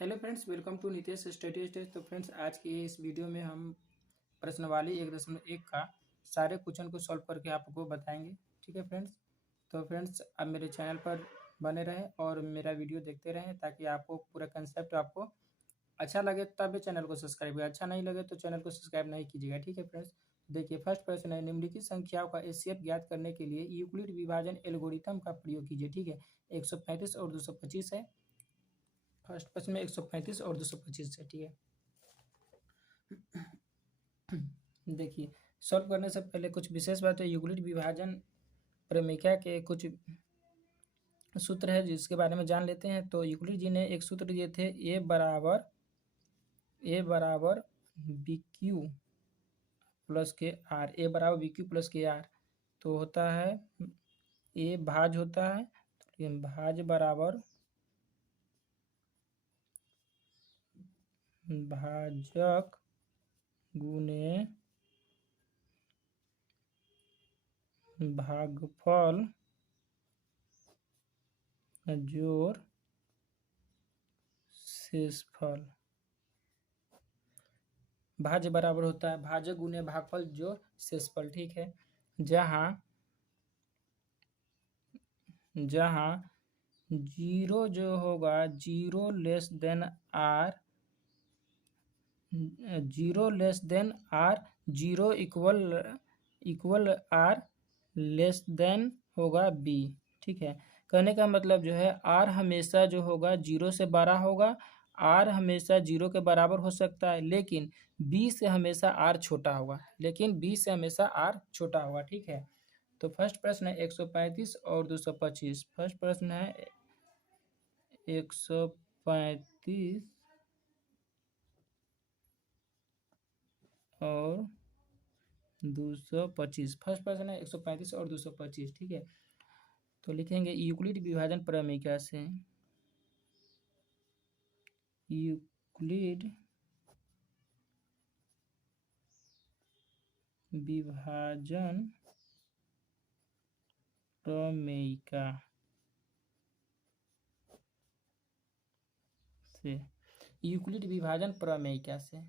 Hello friends, welcome to Nitesh study stage. तो friends, आज की इस वीडियो में हम प्रश्नावली 1.1 का सारे क्वेश्चन को सॉल्व करके आपको बताएंगे। ठीक है फ्रेंड्स, तो फ्रेंड्स आप मेरे चैनल पर बने रहें और मेरा वीडियो देखते रहें ताकि आपको पूरा कंसेप्ट आपको अच्छा लगे तब चैनल को सब्सक्राइब करें, अच्छा नहीं लगे तो चैनल को सब्सक्राइब नहीं कीजिएगा। ठीक है फ्रेंड्स, देखिए फर्स्ट प्रश्न है, निम्नलिखित संख्याओं का एचसीएफ ज्ञात करने के लिए यूक्लिड विभाजन एल्गोरिथम का प्रयोग कीजिए। ठीक है, 135 और 225 है। फर्स्ट प्रश्न में 135 और 225 है। ठीक है, देखिए सॉल्व करने से पहले कुछ विशेष बात है। यूक्लिड विभाजन प्रमेय के कुछ सूत्र है जिसके बारे में जान लेते हैं। तो यूक्लिड जी ने एक सूत्र दिए थे, ए बराबर बी क्यू प्लस के आर। ए बराबर बी क्यू प्लस के आर तो होता है ए भाज होता है, तो ये भाज बराबर भाजक गुने भागफल जोड़ शेषफल। भाज्य बराबर होता है भाजक गुने भागफल जोड़ शेषफल। ठीक है, जहाँ जहाँ जीरो जो होगा zero less than R, zero equal R less than होगा बी। ठीक है, कहने का मतलब जो है आर हमेशा जो होगा जीरो से बड़ा होगा। आर हमेशा जीरो के बराबर हो सकता है, लेकिन बी से हमेशा आर छोटा होगा, ठीक है, तो फर्स्ट प्रश्न है 135 और 225। फर्स्ट प्रश्न है 135 और 225। फर्स्ट प्रश्न है 135 और 225। ठीक है, तो लिखेंगे यूक्लिड विभाजन प्रमेय से, यूक्लिड विभाजन प्रमेय से, यूक्लिड विभाजन प्रमेय से।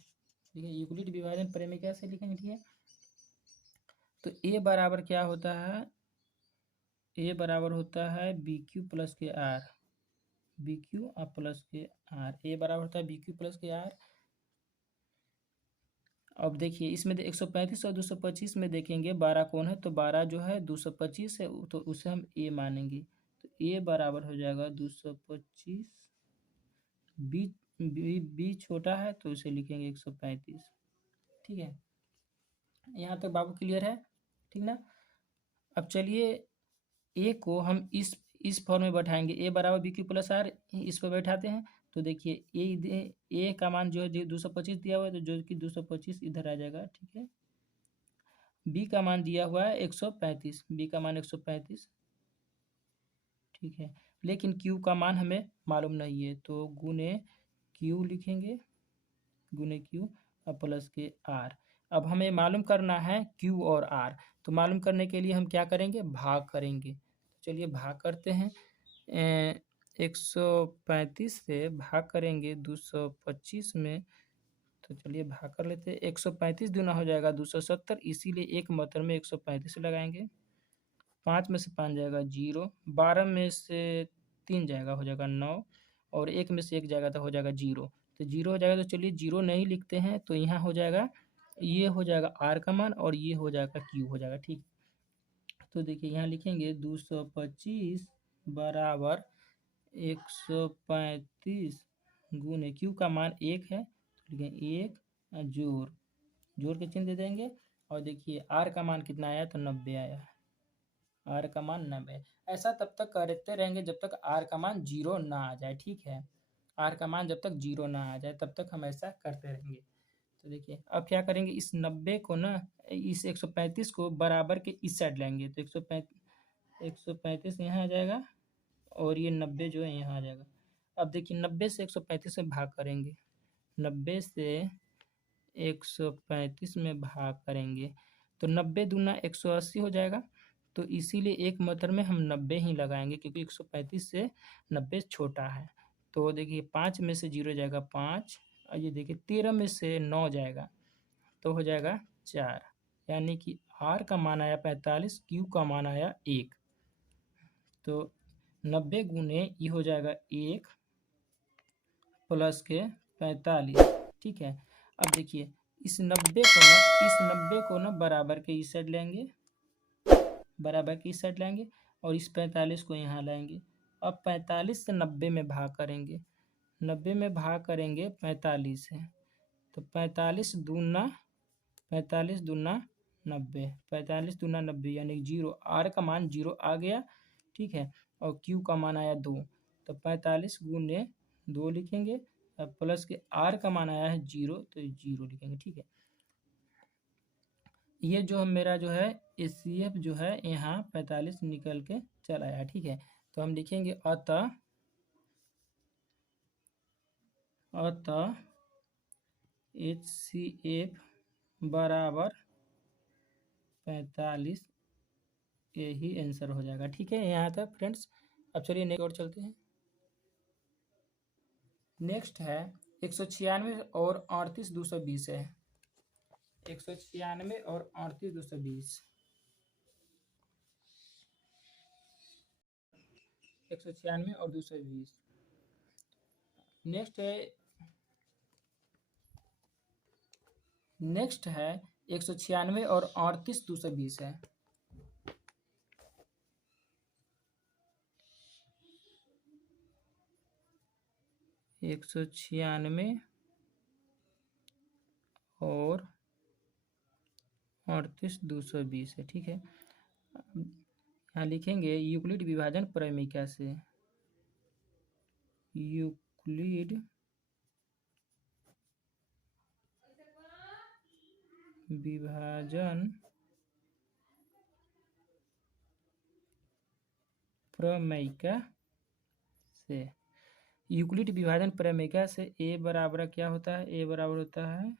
ठीक है, यूक्लिड विभाजन प्रमेय से लिखेंगे। ठीक है, तो ए बराबर क्या होता है, ए बराबर होता है बी क्यू प्लस के आर, बी क्यू प्लस के आर। ए बराबर होता है बी क्यू प्लस के आर। अब देखिए इसमें 135 और 225 में देखेंगे 12 कौन है, तो 12 जो है 225 है, तो उसे हम ए मानेंगे। तो ए बराबर हो जाएगा 225, बी बी छोटा है तो उसे लिखेंगे 135। ठीक है, यहाँ तक बाबू क्लियर है? ठीक ना। अब चलिए ए को हम इस फॉर्म में बैठाएंगे, ए बराबर बी क्यू प्लस आर, इस पर बैठाते हैं। तो देखिए ए का मान जो है 225 दिया हुआ है, तो जो कि 225 इधर आ जाएगा। ठीक है, बी का मान दिया हुआ है 135, बी का मान 135। ठीक है, लेकिन क्यू का मान हमें मालूम नहीं है, तो गुने क्यू लिखेंगे, गुने क्यू और प्लस के आर। अब हमें मालूम करना है क्यू और आर, तो मालूम करने के लिए हम क्या करेंगे, भाग करेंगे। तो चलिए भाग करते हैं। 135 से भाग करेंगे 225 में, तो चलिए भाग कर लेते हैं। 135 दूना हो जाएगा 270, इसीलिए एक मात्रा में 135 लगाएंगे। 5 में से 5 जाएगा 0, 12 में से 3 जाएगा हो जाएगा 9, और 1 में से 1 जाएगा तो हो जाएगा 0। तो 0 हो जाएगा, तो चलिए 0 नहीं लिखते हैं, तो यहाँ हो जाएगा, ये हो जाएगा आर का मान और ये हो जाएगा क्यू हो जाएगा। ठीक, तो देखिए यहाँ लिखेंगे 225 बराबर 135 गुने क्यू का मान 1 है, तो लिखें 1 जोड़ के चिन्ह दे देंगे। और देखिए आर का मान कितना आया, तो 90 आया, आर का मान 90। ऐसा तब तक करते रहेंगे जब तक आर का मान 0 ना आ जाए। ठीक है, आर का मान जब तक 0 ना आ जाए तब तक हम ऐसा करते रहेंगे। तो देखिए अब क्या करेंगे, इस 90 को ना, इस 135 को बराबर के इस साइड लाएंगे, तो 135 यहाँ आ जाएगा और ये 90 जो है यहाँ आ जाएगा। अब देखिए 90 से 135 में भाग करेंगे, 90 से 135 में भाग करेंगे तो 90 दूना 180 हो जाएगा। तो इसीलिए एक मात्रा में हम 90 ही लगाएंगे, क्योंकि 135 से 90 छोटा है। तो देखिए 5 में से 0 जाएगा 5, और ये देखिए 13 में से 9 जाएगा तो हो जाएगा 4, यानी कि आर का मान आया 45, क्यू का मान आया 1। तो 90 गुने ये हो जाएगा 1 प्लस के 45, ठीक है। अब देखिए इस 90 को ना बराबर के इस साइड लेंगे, बराबर की इस साइड लाएंगे, और इस 45 को यहाँ लाएंगे। अब 45 से 90 में भाग करेंगे, 90 में भाग करेंगे 45 है, तो 45 दूना 90, 45 दूना 90 यानी 0, आर का मान 0 आ गया, ठीक है। और क्यू का मान आया 2, तो 45 गुने 2 लिखेंगे, अब प्लस के आर का मान आया है 0 तो 0 लिखेंगे, ठीक है। ये जो मेरा जो है एचसीएफ जो है यहाँ 45 निकल के चला आया, ठीक है। तो हम लिखेंगे अतः HCF बराबर 45, यही आंसर हो जाएगा, ठीक है यहाँ तक फ्रेंड्स। अब चलिए नेक्स्ट और चलते हैं। नेक्स्ट है 196 और 38,220 है, 196 और 38,220, 196 और 220। नेक्स्ट है 196 और 38,220 है। 196 और 38,220 है, ठीक है। यहाँ लिखेंगे यूक्लिड विभाजन प्रमेय से, यूक्लिड विभाजन प्रमेय से, यूक्लिड विभाजन प्रमेय से ए बराबर क्या होता है, ए बराबर होता है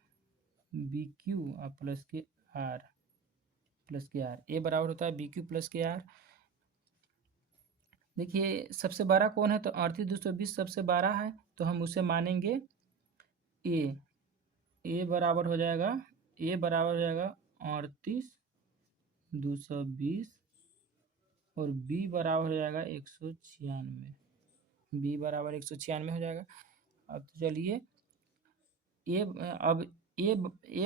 बी क्यू प्लस के आर, ए बराबर होता है बी क्यू प्लस के आर। देखिए सबसे बड़ा कौन है, तो 38,220 सबसे बड़ा है, तो हम उसे मानेंगे ए बराबर हो जाएगा 38,220 और बी बराबर हो जाएगा 196, बी बराबर 196 हो जाएगा। अब तो चलिए अब ए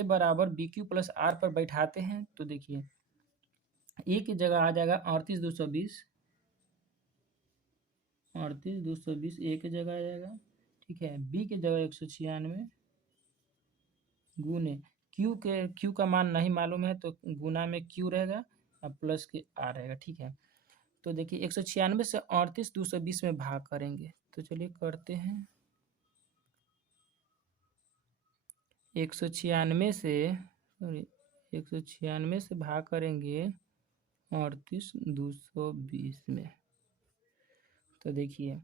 बराबर बी क्यू प्लस आर पर बैठाते हैं, तो देखिए ए की जगह आ जाएगा 38,220, 38,220 ए की जगह आ जाएगा, ठीक है। बी की जगह 196 गुने क्यू का मान नहीं मालूम है, तो गुना में क्यू रहेगा और प्लस के आर रहेगा, ठीक है। तो देखिए 196 से 38,220 में भाग करेंगे, तो चलिए करते हैं। 196 से भाग करेंगे 38,220 में, तो देखिए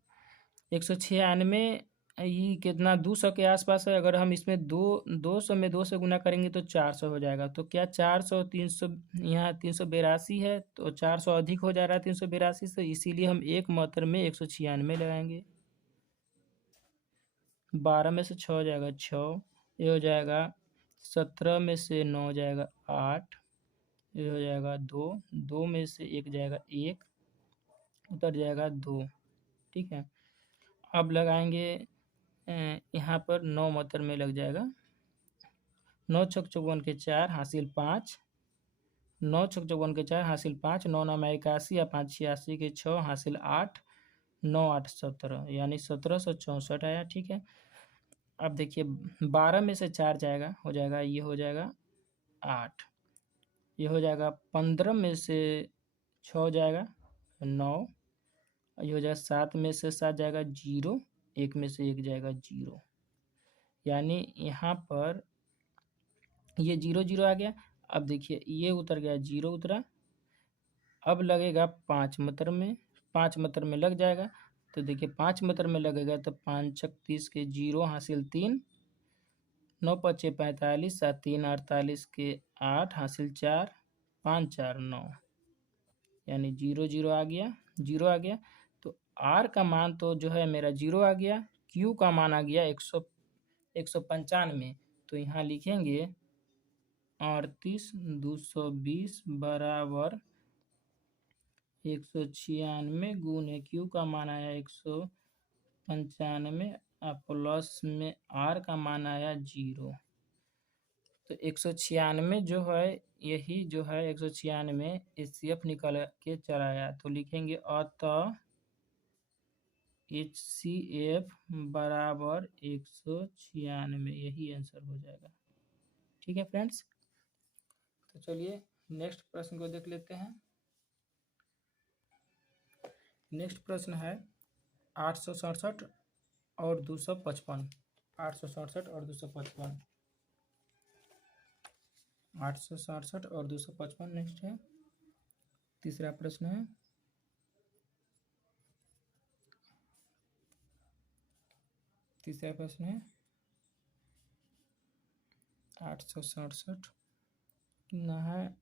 196 ये कितना 200 के आसपास है, अगर हम इसमें 200 में 2 से गुना करेंगे तो 400 हो जाएगा। तो क्या 400 300 यहाँ 382 है, तो 400 अधिक हो जा रहा है 382 से, इसीलिए हम एक मात्रा में 196 लगाएंगे। 12 में से 6 हो जाएगा 6, ये हो जाएगा 17 में से 9 हो जाएगा 8, ये हो जाएगा 2 में से 1 जाएगा 1, उतर जाएगा 2, ठीक है। अब लगाएंगे यहाँ पर 9 मात्रा में लग जाएगा, 9 छक चौवन के 4 हासिल 5, 9 छक चौवन के 4 हासिल 5, 9 9 में 81 या 5 86 के 6 हासिल 8, 9 8 17 यानी 1764 आया, ठीक है। अब देखिए 12 में से 4 जाएगा, हो जाएगा ये हो जाएगा 8, ये हो जाएगा 15 में से 6 जाएगा 9, ये हो जाएगा 7 में से 7 जाएगा 0, 1 में से 1 जाएगा 0, यानी यहाँ पर ये 0 0 आ गया। अब देखिए ये उतर गया 0 उतरा, अब लगेगा 5 मात्रा में, 5 मात्रा में लग जाएगा, तो देखिए 5 मात्रा में लगेगा तो 5 छक 30 के 0 हासिल 3, 9 पचे 45, 7 3 48 के 8 हासिल 4, 5 4 9, यानी 0 0 आ गया, 0 आ गया। तो आर का मान तो जो है मेरा 0 आ गया, Q का मान आ गया 195, तो यहाँ लिखेंगे 38,220 बराबर 196 गुने Q का मान आया 195 और प्लस में R का मान आया 0। तो 196 जो है, यही जो है 196 HCF निकल के चला आया, तो लिखेंगे अतः HCF बराबर 196, यही आंसर हो जाएगा। ठीक है फ्रेंड्स, तो चलिए नेक्स्ट प्रश्न को देख लेते हैं। नेक्स्ट प्रश्न है 867 और 255। 867 और 255, 867 और 255 नेक्स्ट है। तीसरा प्रश्न है तीसरा प्रश्न है 867 कितना है,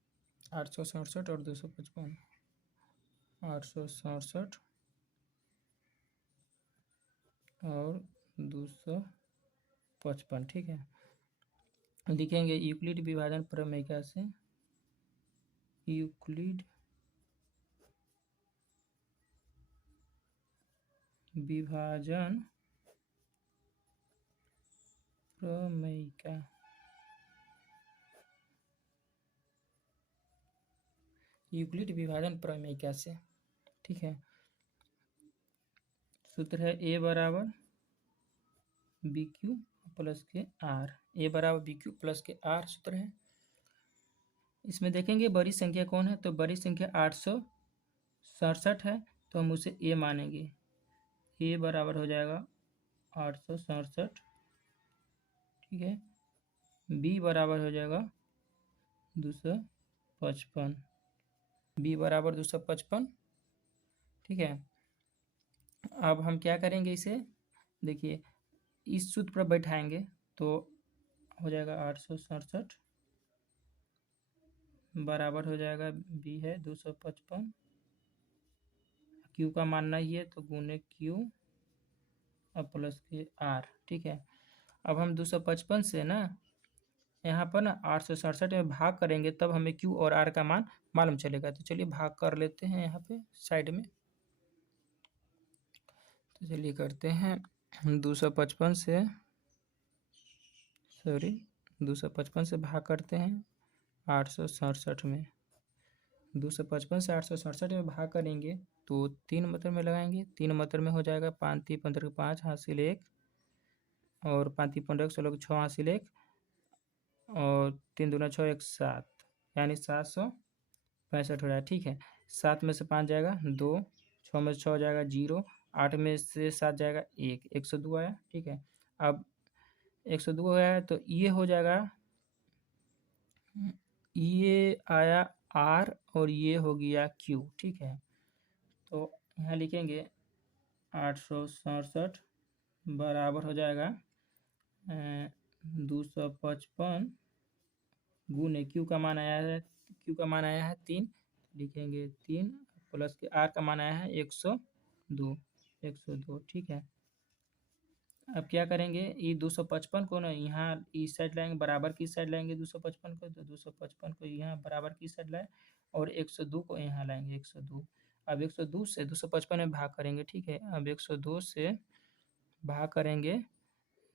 867 और 255, 867 और 255। ठीक है, लिखेंगे यूक्लिड विभाजन प्रमेय से, यूक्लिड विभाजन प्रमेय, यूक्लिड विभाजन प्रमेय से। ठीक है, सूत्र है A बराबर BQ प्लस के R, A बराबर BQ प्लस के R सूत्र है। इसमें देखेंगे बड़ी संख्या कौन है, तो बड़ी संख्या 867 है, तो हम उसे A मानेंगे। A बराबर हो जाएगा 867। ठीक है, B बराबर हो जाएगा 255, B बराबर 255। ठीक है, अब हम क्या करेंगे, इसे देखिए इस सूत्र पर बैठाएंगे तो हो जाएगा 867 बराबर हो जाएगा B है 255, Q का मान नहीं है तो गुने Q और प्लस के R। ठीक है, अब हम 255 से ना यहाँ पर ना 867 में भाग करेंगे, तब हमें Q और R का मान मालूम चलेगा। तो चलिए भाग कर लेते हैं यहाँ पे साइड में। तो चलिए करते हैं 255 से 255 से भाग करते हैं 867 में। 255 से 867 में भाग करेंगे तो 3 मतलब में लगाएंगे, 3 मतलब में हो जाएगा 5 3 15 5 हासिल 1 और 5 3 15 16 6 हासिल 1 और 3 दूना 6 1 7, यानी 765 हो जाएगा। ठीक है, 7 में से 5 जाएगा 2, 6 में से 6 जाएगा 0, 8 में से 7 जाएगा 1, 102 आया। ठीक है, अब 102 आया है तो ये हो जाएगा, ये आया R और ये हो गया Q। ठीक है, तो यहाँ लिखेंगे 867 बराबर हो जाएगा 255 गुने Q का मान आया है, Q का मान आया है 3, लिखेंगे 3 प्लस के R का मान आया है 102। ठीक है, अब क्या करेंगे, ये 255 को ना यहाँ इस साइड लाएंगे, बराबर की साइड लाएंगे 255 को, तो 255 को यहाँ बराबर की साइड लाए और 102 को यहाँ लाएंगे 102। अब 102 से 255 में भाग करेंगे। ठीक है, अब 102 से भाग करेंगे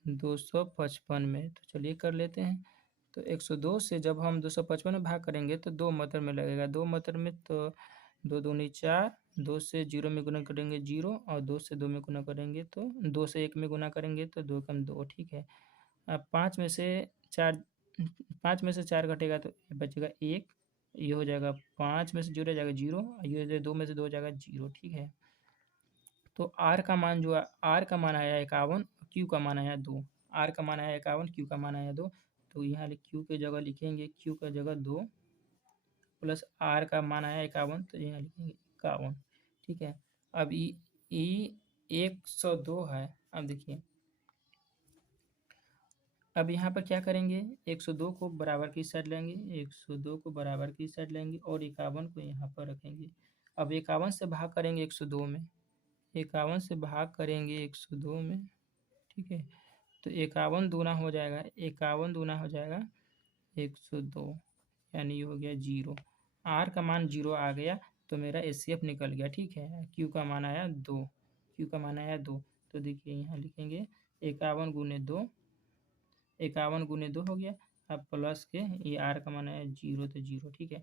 255 में, तो चलिए कर लेते हैं। तो 102 से जब हम 255 में भाग करेंगे तो 2 मतलब में लगेगा, 2 मतलब में तो 2 दूनी 4, 2 से 0 में गुना करेंगे 0 और 2 से 2 में गुना करेंगे तो 2 से 1 में गुना करेंगे तो 2 कम 2। ठीक है, अब 5 में से 4 घटेगा तो बचेगा 1, ये हो जाएगा 5 में से 0 जाएगा 0, ये हो जाएगा 2 में से 2 जाएगा 0। ठीक है, तो R का मान जो है, R का मान आया 51, Q का मान आया 2, R का मान आया 51, Q का मान आया 2, तो यहाँ Q के जगह लिखेंगे Q का जगह 2 प्लस R का मान आया 51, तो यहाँ लिखेंगे 51। ठीक है, अब ये 102 है। अब देखिए, अब यहाँ पर क्या करेंगे, 102 को बराबर की साइड लेंगे, 102 को बराबर की साइड लेंगे और 51 को यहाँ पर रखेंगे। अब 51 से भाग करेंगे 102 में, 51 से भाग करेंगे 102 में ठीक है। तो 51 दूना हो जाएगा, 51 दूना हो जाएगा 102, यानी ये हो गया 0। आर का मान 0 आ गया तो मेरा एचसीएफ निकल गया। ठीक है, क्यू का मान आया 2, क्यू का मान आया 2। तो देखिए यहाँ लिखेंगे 51 गुने 2, 51 गुने 2 हो गया। अब प्लस के ये आर का मान आया 0, तो 0। ठीक है,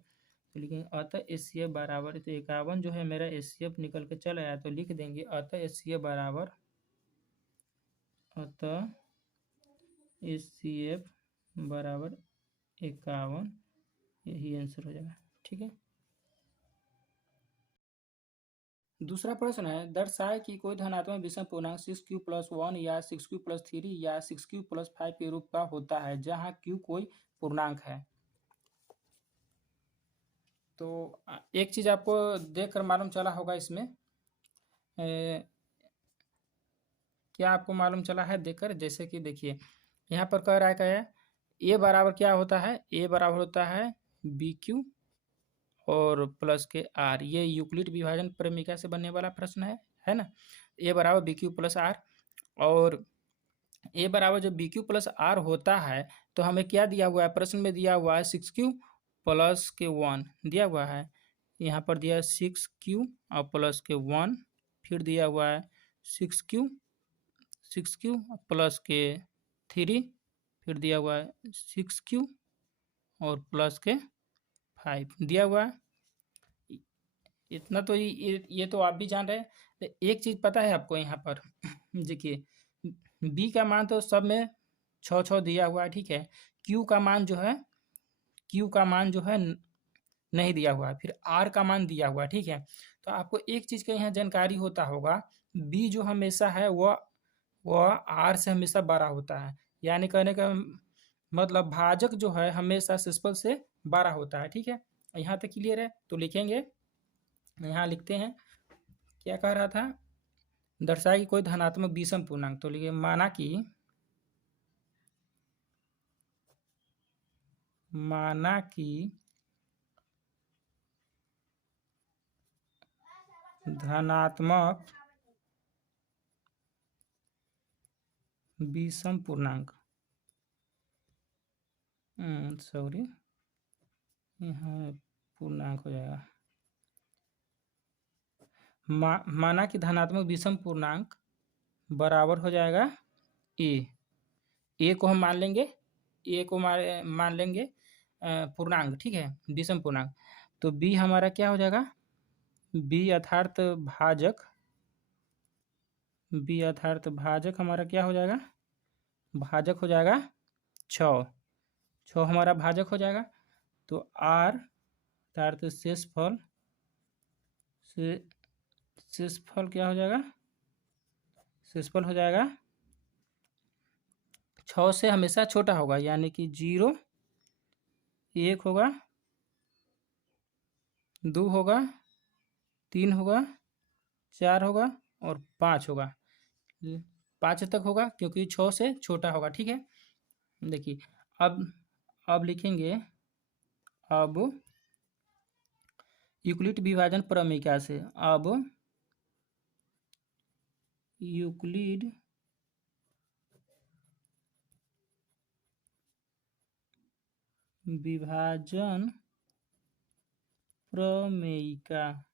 तो लिखेंगे अतः एचसीएफ बराबर, तो 51 जो है मेरा एचसीएफ निकल के चल आया, तो लिख देंगे अतः एचसीएफ बराबर, अतः एचसीएफ बराबर 51, यही आंसर हो जाएगा। ठीक है। दूसरा प्रश्न है, दर्शाए कि कोई धनात्मक विषम पूर्णांक 6q+1 या 6q+3 या 6q+5 के रूप का होता है जहाँ q कोई पूर्णांक है। तो एक चीज आपको देखकर मालूम चला होगा इसमें, क्या आपको मालूम चला है देखकर, जैसे कि देखिए यहाँ पर कह रहा है, क्या है, ए बराबर क्या होता है, ए बराबर होता है बी क्यू और प्लस के आर। ये यूक्लिड विभाजन प्रमेय से बनने वाला प्रश्न है ना। ए बराबर बी क्यू प्लस आर, और ए बराबर जब बी क्यू प्लस आर होता है तो हमें क्या दिया हुआ है, प्रश्न में दिया हुआ है 6q प्लस के 1 दिया हुआ है। यहाँ पर दिया है 6q और प्लस के 1, फिर दिया हुआ है 6q प्लस के 3, फिर दिया हुआ है 6q और प्लस के 5 दिया हुआ है। इतना तो ये तो आप भी जान रहे हैं। एक चीज पता है आपको यहाँ पर देखिए, बी का मान तो सब में 6 दिया हुआ है। ठीक है, क्यू का मान जो है, नहीं दिया हुआ है, फिर आर का मान दिया हुआ है। ठीक है, तो आपको एक चीज का यहाँ जानकारी होता होगा, बी जो हमेशा है वह आर से हमेशा बड़ा होता है, यानी कहने का मतलब भाजक जो है हमेशा सिस्पल से बड़ा होता है। ठीक है, यहाँ तक क्लियर है। तो लिखेंगे, यहाँ लिखते हैं, क्या कह रहा था, दर्शाए कि कोई धनात्मक विषम पूर्णांक, तो लिखिए माना कि धनात्मक विषम पूर्णांक, सॉरी यहाँ पूर्णांक हो जाएगा, माना कि धनात्मक विषम पूर्णांक बराबर हो जाएगा ए को हम मान लेंगे, मान लेंगे पूर्णांक। ठीक है, विषम पूर्णांक। तो बी हमारा क्या हो जाएगा, बी अर्थात भाजक हमारा क्या हो जाएगा, भाजक हो जाएगा 6 हमारा भाजक हो जाएगा। तो आर अर्थात शेषफल क्या हो जाएगा, शेषफल हो जाएगा 6 से हमेशा छोटा होगा, यानी कि 0, 1 होगा, 2 होगा, 3 होगा, 4 होगा और 5 होगा, 5 तक होगा क्योंकि 6 से छोटा होगा। ठीक है, देखिए अब लिखेंगे, अब यूक्लिड विभाजन प्रमेय से, अब यूक्लिड विभाजन प्रमेयिका,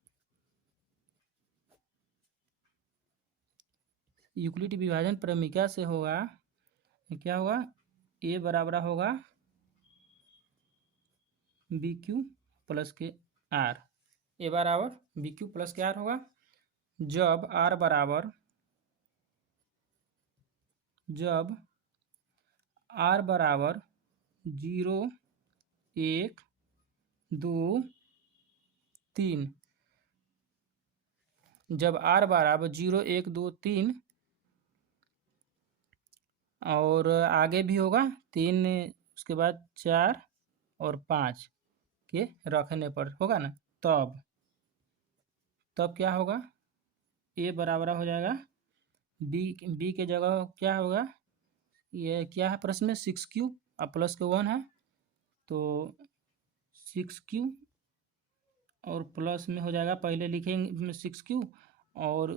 यूक्लिड विभाजन प्रमेयिका से होगा, क्या होगा, ए बराबर होगा बी क्यू प्लस के आर, ए बराबर बी क्यू प्लस के आर होगा जब आर बराबर 0, 1, 2, 3, जब आर बराबर 0, 1, 2, 3 और आगे भी होगा 3, उसके बाद 4 और 5 के रखने पर होगा ना, तब क्या होगा, ए बराबर हो जाएगा बी के जगह क्या होगा, ये क्या है प्रश्न में 6q और प्लस के 1 है, तो 6q और प्लस में हो जाएगा, पहले लिखेंगे 6q और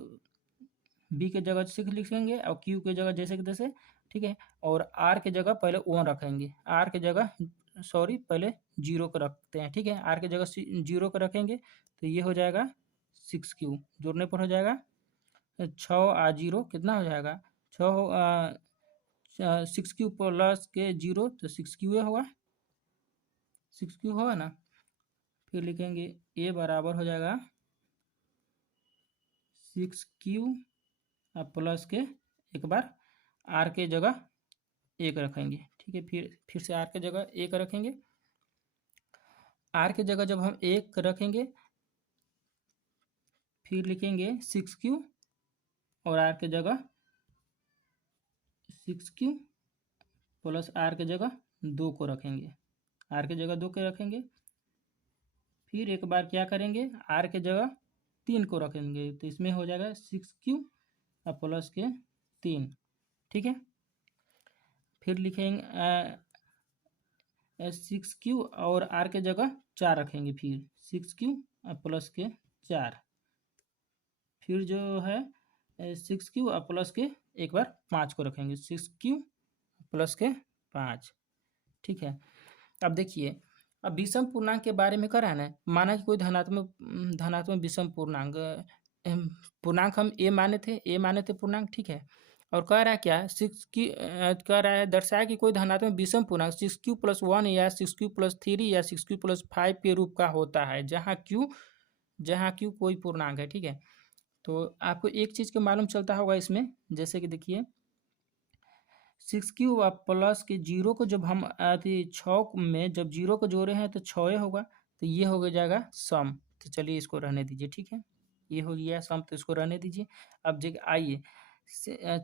बी के जगह 6 लिखेंगे और क्यू के जगह जैसे कि तैसे, ठीक है। और आर के जगह पहले 1 रखेंगे, आर के जगह सॉरी पहले 0 को रखते हैं, ठीक है। आर के जगह 0 को रखेंगे तो ये हो जाएगा 6Q, जोड़ने पर हो जाएगा 6 आ 0 कितना हो जाएगा 6Q प्लस के 0 तो 6Q होगा, 6Q होगा ना। फिर लिखेंगे ए बराबर हो जाएगा 6Q प्लस के एक बार आर के जगह 1 रखेंगे, ठीक है। फिर से आर के जगह 1 रखेंगे, आर के जगह जब हम 1 रखेंगे फिर लिखेंगे 6Q और आर के जगह 6Q प्लस आर के जगह 2 को रखेंगे, आर के जगह 2 के रखेंगे। फिर एक बार क्या करेंगे आर के जगह 3 को रखेंगे तो इसमें हो जाएगा 6Q प्लस के 3, ठीक है। फिर लिखेंगे 6Q और आर के जगह 4 रखेंगे, फिर 6Q प्लस के 4, फिर जो है 6Q प्लस के एक बार 5 को रखेंगे, 6Q प्लस के 5, ठीक है। अब देखिए अब विषम पूर्णांक के बारे में करा ना, माना कि कोई धनात्मक विषम पूर्णांक पूर्णांक हम ए माने थे पूर्णांक, ठीक है। और कह रहा है क्या कह रहा है दर्शाया कि कोई धनात्मक विषम पूर्णांक 6Q प्लस 1 या 6Q प्लस 3 या 6Q प्लस 5 के रूप का होता है, जहाँ Q कोई पूर्णांक है, ठीक है। तो आपको एक चीज़ का मालूम चलता होगा इसमें, जैसे कि देखिए 6Q प्लस के 0 को जब हम 6 में जब 0 को जोड़े हैं तो 6 होगा, तो ये हो जाएगा सम। तो चलिए इसको रहने दीजिए, ठीक है। ये हो गया सम तो इसको रहने दीजिए। अब देखिए आइए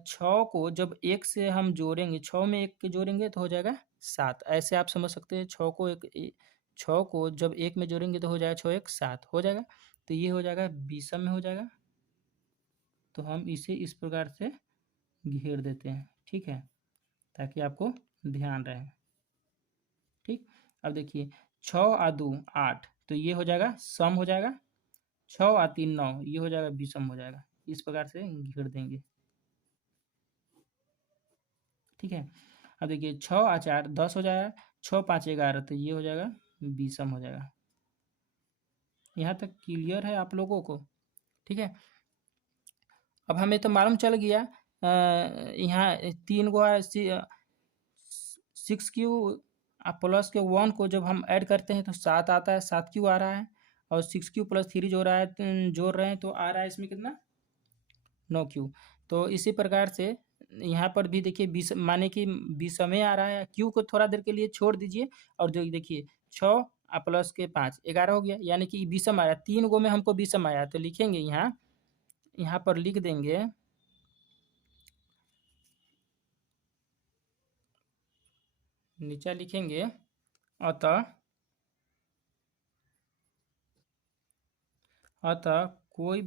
6 को जब 1 से हम जोड़ेंगे, 6 में 1 के जोड़ेंगे तो हो जाएगा 7, ऐसे आप समझ सकते हैं। 6 को जब 1 में जोड़ेंगे तो हो जाएगा 6 1 7 हो जाएगा, तो ये हो जाएगा विषम में हो जाएगा। तो हम इसे इस प्रकार से घेर देते हैं, ठीक है, ताकि आपको ध्यान रहे, ठीक। अब देखिए 6 आ 2 8 तो ये हो जाएगा सम हो जाएगा, 6 आ 3 9 ये हो जाएगा विषम हो जाएगा, इस प्रकार से घेर देंगे, ठीक है। अब देखिए 6 आ 4 10 हो जाएगा, 6 5 11 तो ये हो जाएगा विषम हो जाएगा। यहाँ तक क्लियर है आप लोगों को, ठीक है। अब हमें तो मालूम चल गया यहाँ 3 गो 6Q प्लस के 1 को जब हम ऐड करते हैं तो 7 आता है, 7Q आ रहा है, और 6Q प्लस 3 जोड़ रहे हैं तो आ रहा है इसमें कितना 9Q। तो इसी प्रकार से यहाँ पर भी देखिए माने कि विषम आ रहा है, Q को थोड़ा देर के लिए छोड़ दीजिए, और जो देखिए 6 प्लस के 5 11 हो गया, यानी कि विषम आया, 3 गो में हमको विषम आया, तो लिखेंगे यहाँ पर लिख देंगे नीचे लिखेंगे अतः कोई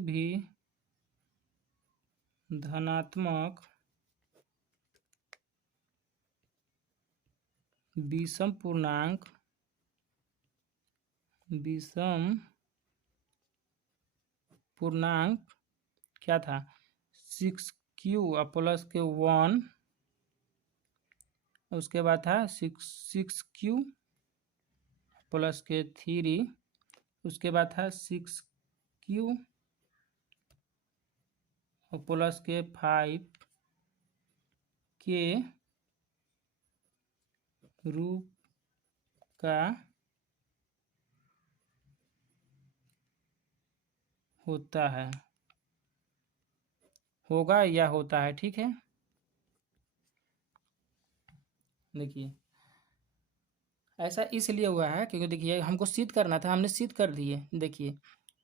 भी धनात्मक विषम पूर्णांक क्या था 6Q प्लस के 1, उसके बाद था 6Q प्लस के 3, उसके बाद था 6Q प्लस के 5 के रूप का होता है, होगा या होता है, ठीक है। देखिए ऐसा इसलिए हुआ है क्योंकि देखिए हमको सिद्ध करना था, हमने सिद्ध कर दिए। देखिए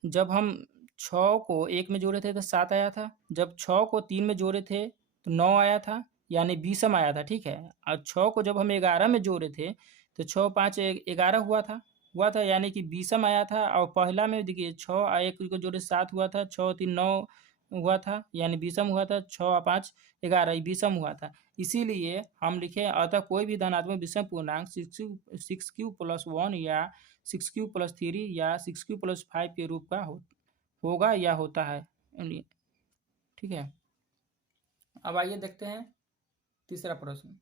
जब हम 6 को 1 में जोड़े थे तो 7 आया था, जब 6 को 3 में जोड़े थे तो 9 आया था, यानी विषम आया था, ठीक है। और 6 को जब हम 11 में जोड़े थे तो 6 5 11 हुआ था, यानी कि विषम आया था। और पहला में देखिए 6 1 को जोड़े 7 हुआ था, 6 3 9 हुआ था, यानी विषम हुआ था, 6 और 5 11 विषम हुआ था। इसीलिए हम लिखे अतः कोई भी धनात्मक विषम पूर्णांक 6q+1 या 6q+3 या 6q+5 के रूप का होगा या होता है। ठीक है, अब आइए देखते हैं तीसरा प्रश्न।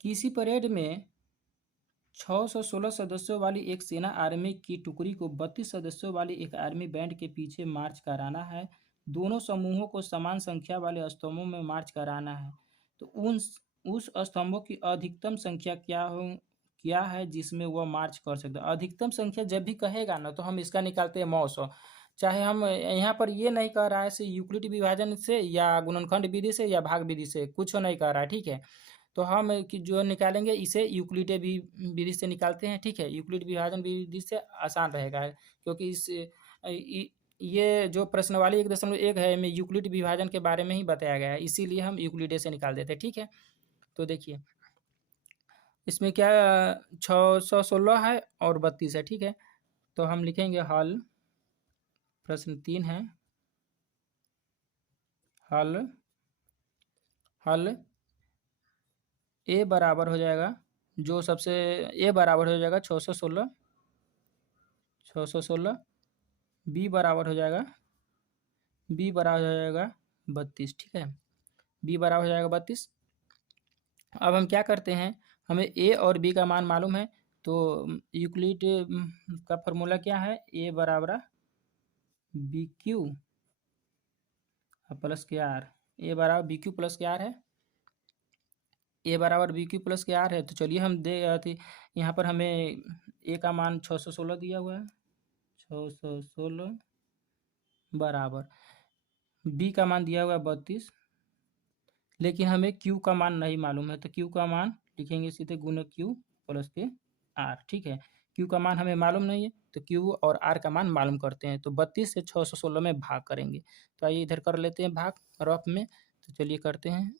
किसी परेड में 616 सदस्यों वाली एक सेना आर्मी की टुकड़ी को 32 सदस्यों वाली एक आर्मी बैंड के पीछे मार्च कराना है। दोनों समूहों को समान संख्या वाले स्तंभों में मार्च कराना है। तो उस स्तंभों की अधिकतम संख्या क्या है जिसमें वह मार्च कर सकता है। अधिकतम संख्या जब भी कहेगा ना तो हम इसका निकालते हैं मौसौ, चाहे हम यहाँ पर ये नहीं कह रहा है से यूक्लिड विभाजन से या गुणनखंड विधि से या भाग विधि से, कुछ नहीं कह रहा है। ठीक है, तो हम जो निकालेंगे इसे यूक्लिड विधि से निकालते हैं। ठीक है, यूक्लिड विभाजन विधि से आसान रहेगा, क्योंकि ये जो प्रश्नवाली 1.1 है में यूक्लिड विभाजन के बारे में ही बताया गया है, इसीलिए हम यूक्लिड से निकाल देते हैं। ठीक है, तो देखिए इसमें क्या 616 है और 32 है। ठीक है, तो हम लिखेंगे हल, प्रश्न 3 है, हल ए बराबर हो जाएगा, जो सबसे ए बराबर हो जाएगा 616, बी बराबर हो जाएगा 32। ठीक है, बी बराबर हो जाएगा 32। अब हम क्या करते हैं, हमें ए और बी का मान मालूम है, तो यूक्लिड का फॉर्मूला क्या है, ए बराबर बी क्यू प्लस के आर, ए बराबर बी क्यू प्लस के आर है, ए बराबर बी क्यू प्लस के आर है। तो चलिए हम यहाँ पर हमें ए का मान 616 दिया हुआ है, 616 बराबर बी का मान दिया हुआ है 32, लेकिन हमें क्यू का मान नहीं मालूम है, तो क्यू का मान लिखेंगे सीधे गुना क्यू प्लस के आर। ठीक है, क्यू का मान हमें मालूम नहीं है, तो क्यू और आर का मान मालूम करते हैं। तो 32 से 616 में भाग करेंगे, तो आइए इधर कर लेते हैं भाग रफ में। तो चलिए करते हैं,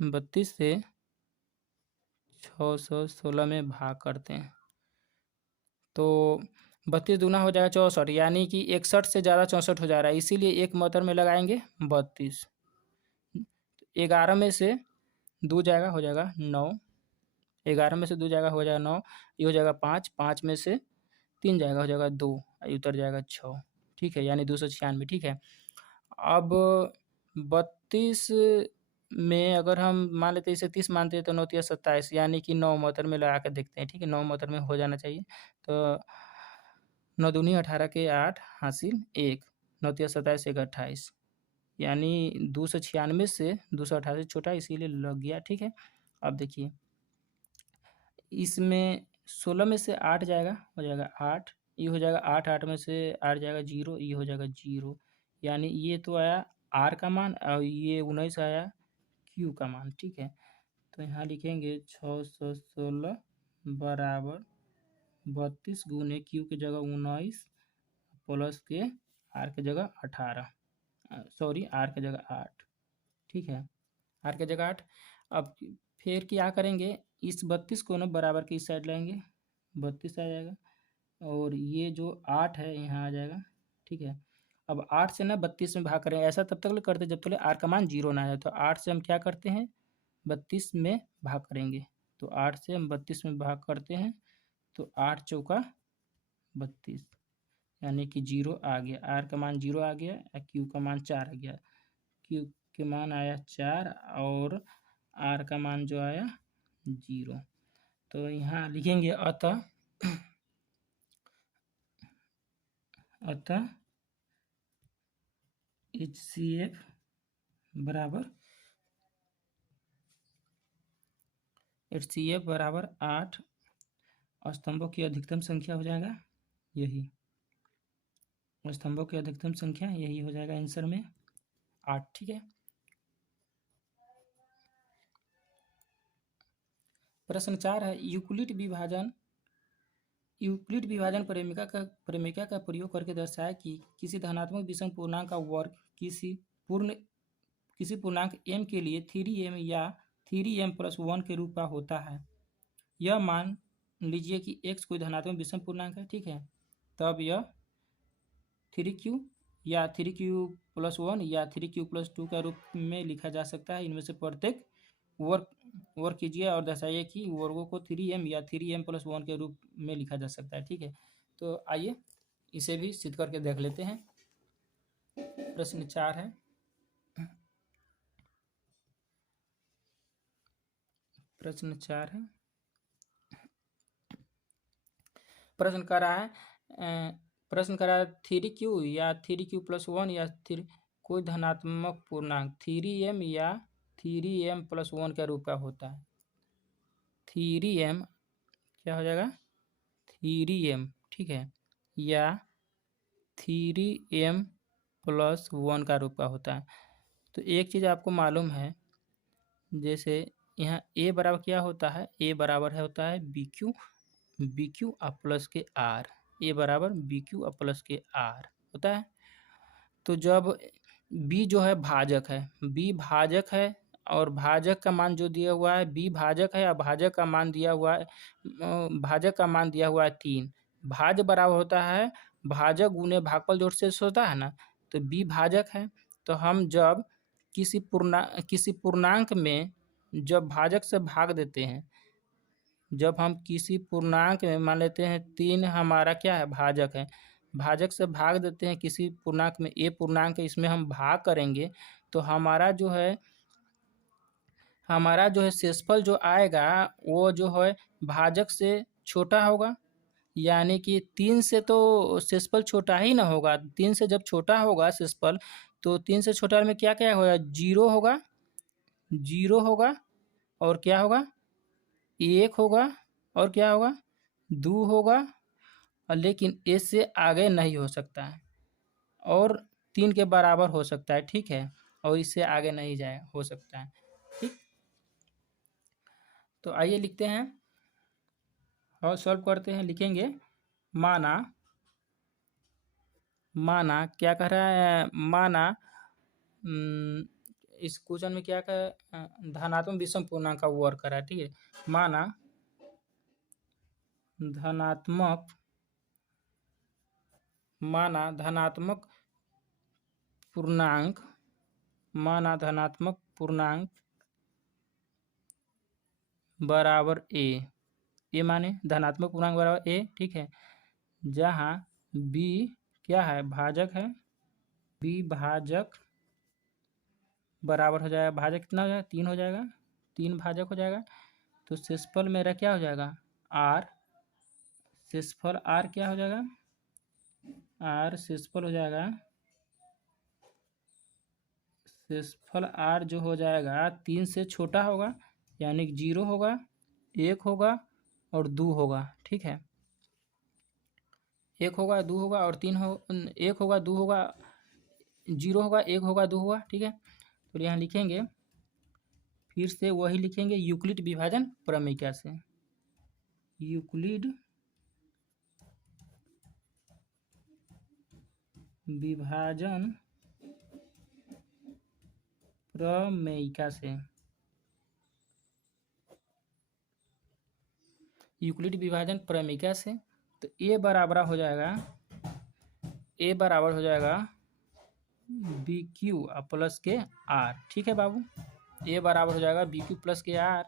32 से 616 में भाग करते हैं, तो 32 दूना हो जाएगा 64, यानी कि 61 से ज़्यादा 64 हो जा रहा है, इसीलिए एक मतर में लगाएंगे 32। 11 में से 2 जाएगा, हो जाएगा 9, 11 में से 2 जाएगा, हो जाएगा 9, ये हो जाएगा 5, 5 में से 3 जाएगा, हो जाएगा 2, उतर जाएगा 6। ठीक है, यानी 296। ठीक है, अब 32 में अगर हम मान लेते हैं इसे 30 मानते हैं, तो 9 तिया 27, यानी कि 9 मतर में लगा कर देखते हैं। ठीक है, 9 मतर में हो जाना चाहिए, तो 9 दूनी 18 के 8 हासिल 1, 9 तिया 27 1 28, यानी 296 से 288 छोटा, इसीलिए लग गया। ठीक है, अब देखिए इसमें 16 में से 8 जाएगा, हो जाएगा 8, ये हो जाएगा 8, 8 में से 8 जाएगा 0, ये हो जाएगा 0, यानी ये तो आया आर का मान और ये 19 आया क्यू का मान। ठीक है, तो यहाँ लिखेंगे 616 बराबर 32 गुने क्यू की जगह 19 प्लस के आर की जगह 18, सॉरी आर की जगह 8। ठीक है, आर की जगह 8। अब फिर क्या करेंगे, इस 32 को ना बराबर की इस साइड लाएंगे, 32 आ जाएगा, और ये जो 8 है यहाँ आ जाएगा। ठीक है, अब 8 से ना 32 में भाग करें, ऐसा तब तक करते जब तक आर का मान 0 ना आए। तो 8 से हम क्या करते हैं, 32 में भाग करेंगे, तो 8 से हम 32 में भाग करते हैं, तो 8 चौका 32, यानी कि 0 आ गया, आर का मान 0 आ गया, क्यू का मान 4 आ गया, क्यू के मान आया 4 और आर का मान जो आया 0। तो यहाँ लिखेंगे अतः HCF बराबर 8 स्तंभों की अधिकतम संख्या हो जाएगा, यही स्तंभों की अधिकतम संख्या यही हो जाएगा आंसर में 8। ठीक है, प्रश्न 4 है, यूक्लिड विभाजन प्रमेय का प्रयोग करके दर्शाया कि किसी धनात्मक विषम पूर्णांक का वर्ग किसी पूर्णांक m के लिए 3m या 3m+1 के रूप का होता है। यह मान लीजिए कि x कोई धनात्मक विषम पूर्णांक है। ठीक है, तब यह 3q या 3q+1 या 3q+2 का रूप में लिखा जा सकता है। इनमें से प्रत्येक वर्क कीजिए और दर्शाइए कि वर्गों को 3m या 3m+1 के रूप में लिखा जा सकता है। ठीक है, तो आइए इसे भी सिद्ध करके देख लेते हैं। प्रश्न 4 है। प्रश्न 4 है। प्रश्न कर रहा है 3q या 3q+1 या कोई धनात्मक पूर्णांक 3m या 3m+1 के रूप का होता है। 3m क्या हो जाएगा, 3m, ठीक है, या 3m+1 का रूप का होता है। तो एक चीज़ आपको मालूम है, जैसे यहाँ a बराबर क्या होता है, a बराबर होता है BQ प्लस के R, a बराबर BQ प्लस के R होता है। तो जब b जो है भाजक है, b भाजक है और भाजक का मान जो दिया हुआ है, b भाजक है और भाजक का मान दिया हुआ है, भाजक का मान दिया हुआ है 3। भाज्य बराबर होता है भाजक गुने भागफल जोड़ से होता है ना, तो b भाजक है। तो हम जब किसी पूर्णांक में जब भाजक से भाग देते हैं, जब हम किसी पूर्णांक में मान लेते हैं 3 हमारा क्या है, भाजक है, भाजक से भाग देते हैं किसी पूर्णांक में, ए पूर्णांक है, इसमें हम भाग करेंगे तो हमारा जो है शेषफल जो आएगा वो जो है भाजक से छोटा होगा। यानी कि 3 से तो शेषफल छोटा ही ना होगा। 3 से जब छोटा होगा शेषफल, तो 3 से छोटा में क्या क्या होगा, 0 होगा, 0 होगा और क्या होगा, 1 होगा और क्या होगा, 2 होगा, और लेकिन इससे आगे नहीं हो सकता है, और 3 के बराबर हो सकता है। ठीक है, और इससे आगे नहीं जाए हो सकता है। ठीक, तो आइए लिखते हैं और सॉल्व करते हैं। लिखेंगे माना क्या कह रहा है, माना इस क्वेश्चन में क्या कह, धनात्मक विषम पूर्णांक का वर्ग करा है। ठीक है, माना धनात्मक पूर्णांक बराबर ए माने धनात्मक पूर्णांक बराबर ए। ठीक है, जहाँ b क्या है, भाजक है, b भाजक बराबर हो जाएगा, भाजक कितना हो जाएगा, 3 हो जाएगा, 3 भाजक हो जाएगा। तो शेषफल मेरा क्या हो जाएगा, r, शेषफल r क्या हो जाएगा, r शेषफल हो जाएगा, शेषफल r जो हो जाएगा 3 से छोटा होगा, यानी 0 होगा, 1 होगा और 2 होगा। ठीक है, 1 होगा, 2 होगा और 3 हो, 1 होगा, 2 होगा, 0 होगा, 1 होगा, 2 होगा। ठीक है, तो यहाँ लिखेंगे, फिर से वही लिखेंगे यूक्लिड विभाजन प्रमेय से, यूक्लिड विभाजन प्रमेय से, यूक्लिड विभाजन प्रमेय से। तो ए बराबर हो जाएगा BQ प्लस के R। ठीक है बाबू, ए बराबर हो जाएगा BQ प्लस के R।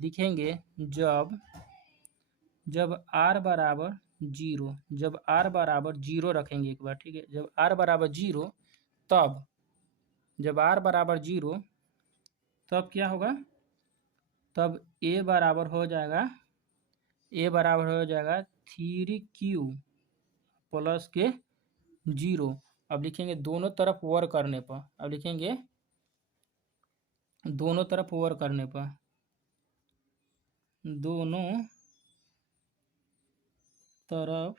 लिखेंगे जब R बराबर 0, जब R बराबर 0 रखेंगे एक बार। ठीक है, जब R बराबर 0, तब जब R बराबर 0 तब क्या होगा, तब A बराबर हो जाएगा 3Q प्लस के 0। अब लिखेंगे दोनों तरफ वर्ग करने पर, अब लिखेंगे दोनों तरफ वर्ग करने पर, दोनों तरफ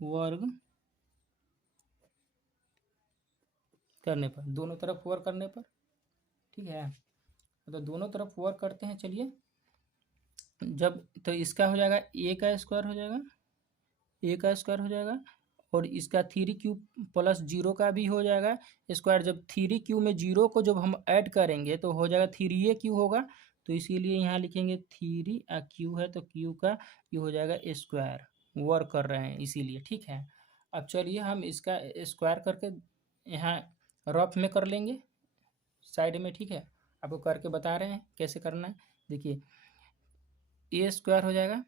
वर्ग करने पर, दोनों तरफ वर्ग करने पर। ठीक है, तो दोनों तरफ वर्ग करते हैं। चलिए, जब तो इसका हो जाएगा a का स्क्वायर हो जाएगा, a का स्क्वायर हो जाएगा, और इसका 3Q प्लस 0 का भी हो जाएगा स्क्वायर। जब 3Q में 0 को जब हम ऐड करेंगे तो हो जाएगा 3AQ होगा। तो इसीलिए यहाँ लिखेंगे 3Q है तो Q का ये हो जाएगा स्क्वायर वर्क कर रहे हैं इसीलिए, ठीक है। अब चलिए हम इसका स्क्वायर करके यहाँ रफ में कर लेंगे साइड में, ठीक है। आपको करके बता रहे हैं कैसे करना है। देखिए ए स्क्वायर हो जाएगा,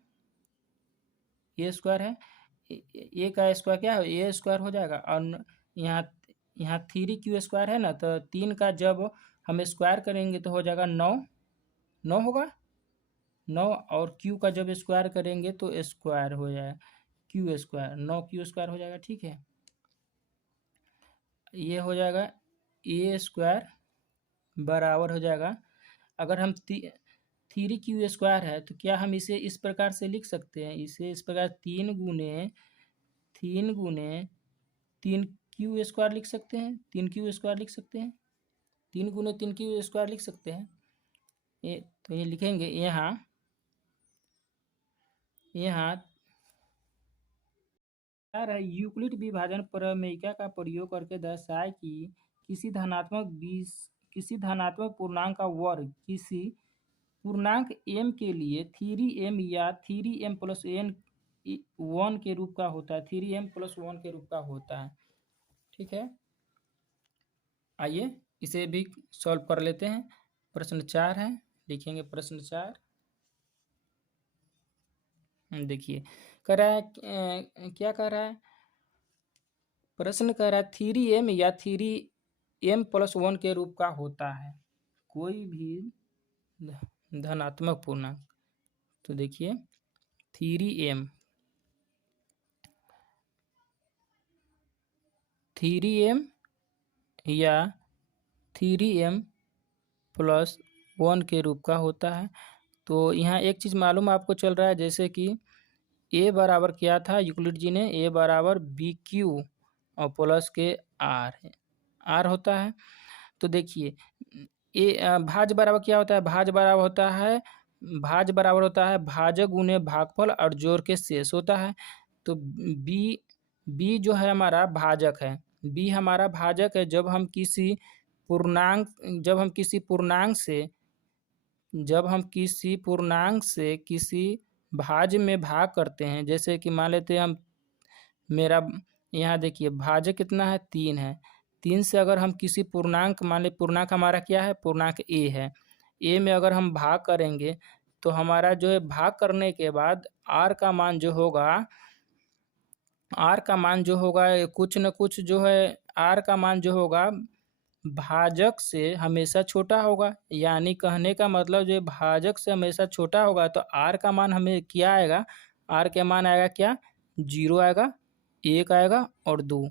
ए स्क्वायर है, ए का स्क्वायर क्या है, ए स्क्वायर हो जाएगा। और यहाँ यहाँ 3 क्यू स्क्वायर है ना, तो 3 का जब हम स्क्वायर करेंगे तो हो जाएगा 9, 9 होगा 9। और क्यू का जब स्क्वायर करेंगे तो स्क्वायर हो जाएगा क्यू स्क्वायर, 9 क्यू स्क्वायर हो जाएगा, ठीक है। ये हो जाएगा ए स्क्वायर बराबर हो जाएगा, अगर हम 3 क्यू स्क्वायर है तो क्या हम इसे इस प्रकार से लिख सकते हैं, इसे इस प्रकार 3 गुने 3 क्यू स्क्वायर लिख सकते हैं, 3 क्यू स्क्वायर लिख सकते हैं, 3 गुने 3 क्यू स्क्वायर लिख सकते हैं। तो ये लिखेंगे यहाँ यार है यूक्लिड विभाजन प्रमेयिका का प्रयोग करके दर्शाए कि किसी धनात्मक पूर्णांक का वर्ग किसी पूर्णांक m के लिए 3m या 3m प्लस 1 के रूप का होता है, 3m प्लस 1 के रूप का होता है, ठीक है। आइए इसे भी सॉल्व कर लेते हैं। प्रश्न 4 है, लिखेंगे प्रश्न 4। देखिए कह रहा है क्या कह रहा है, प्रश्न कह रहा है 3m या 3m प्लस 1 के रूप का होता है कोई भी धनात्मक पूर्णांक। तो देखिए 3m या 3m प्लस 1 के रूप का होता है। तो यहाँ एक चीज़ मालूम आपको चल रहा है, जैसे कि a बराबर क्या था यूक्लिड जी ने, a बराबर बी क्यू और प्लस के आर होता है। तो देखिए भाज्य बराबर क्या होता है, भाज्य बराबर होता है भाजक गुने भागफल और जोड़ के शेष होता है। तो बी जो है हमारा भाजक है, बी हमारा भाजक है। जब हम किसी पूर्णांक से किसी भाज्य में भाग करते हैं, जैसे कि मान लेते हैं हम, मेरा यहाँ देखिए भाज्य कितना है 3 है, 3 से अगर हम किसी पूर्णांक, मान ली पूर्णांक हमारा क्या है, पूर्णांक ए है, ए में अगर हम भाग करेंगे तो हमारा जो है भाग करने के बाद आर का मान जो होगा कुछ न कुछ जो है आर का मान जो होगा भाजक से हमेशा छोटा होगा। यानी कहने का मतलब जो भाजक से हमेशा छोटा होगा तो आर का मान हमें क्या आएगा, आर के मान आएगा क्या, 0 आएगा, 1 आएगा और 2।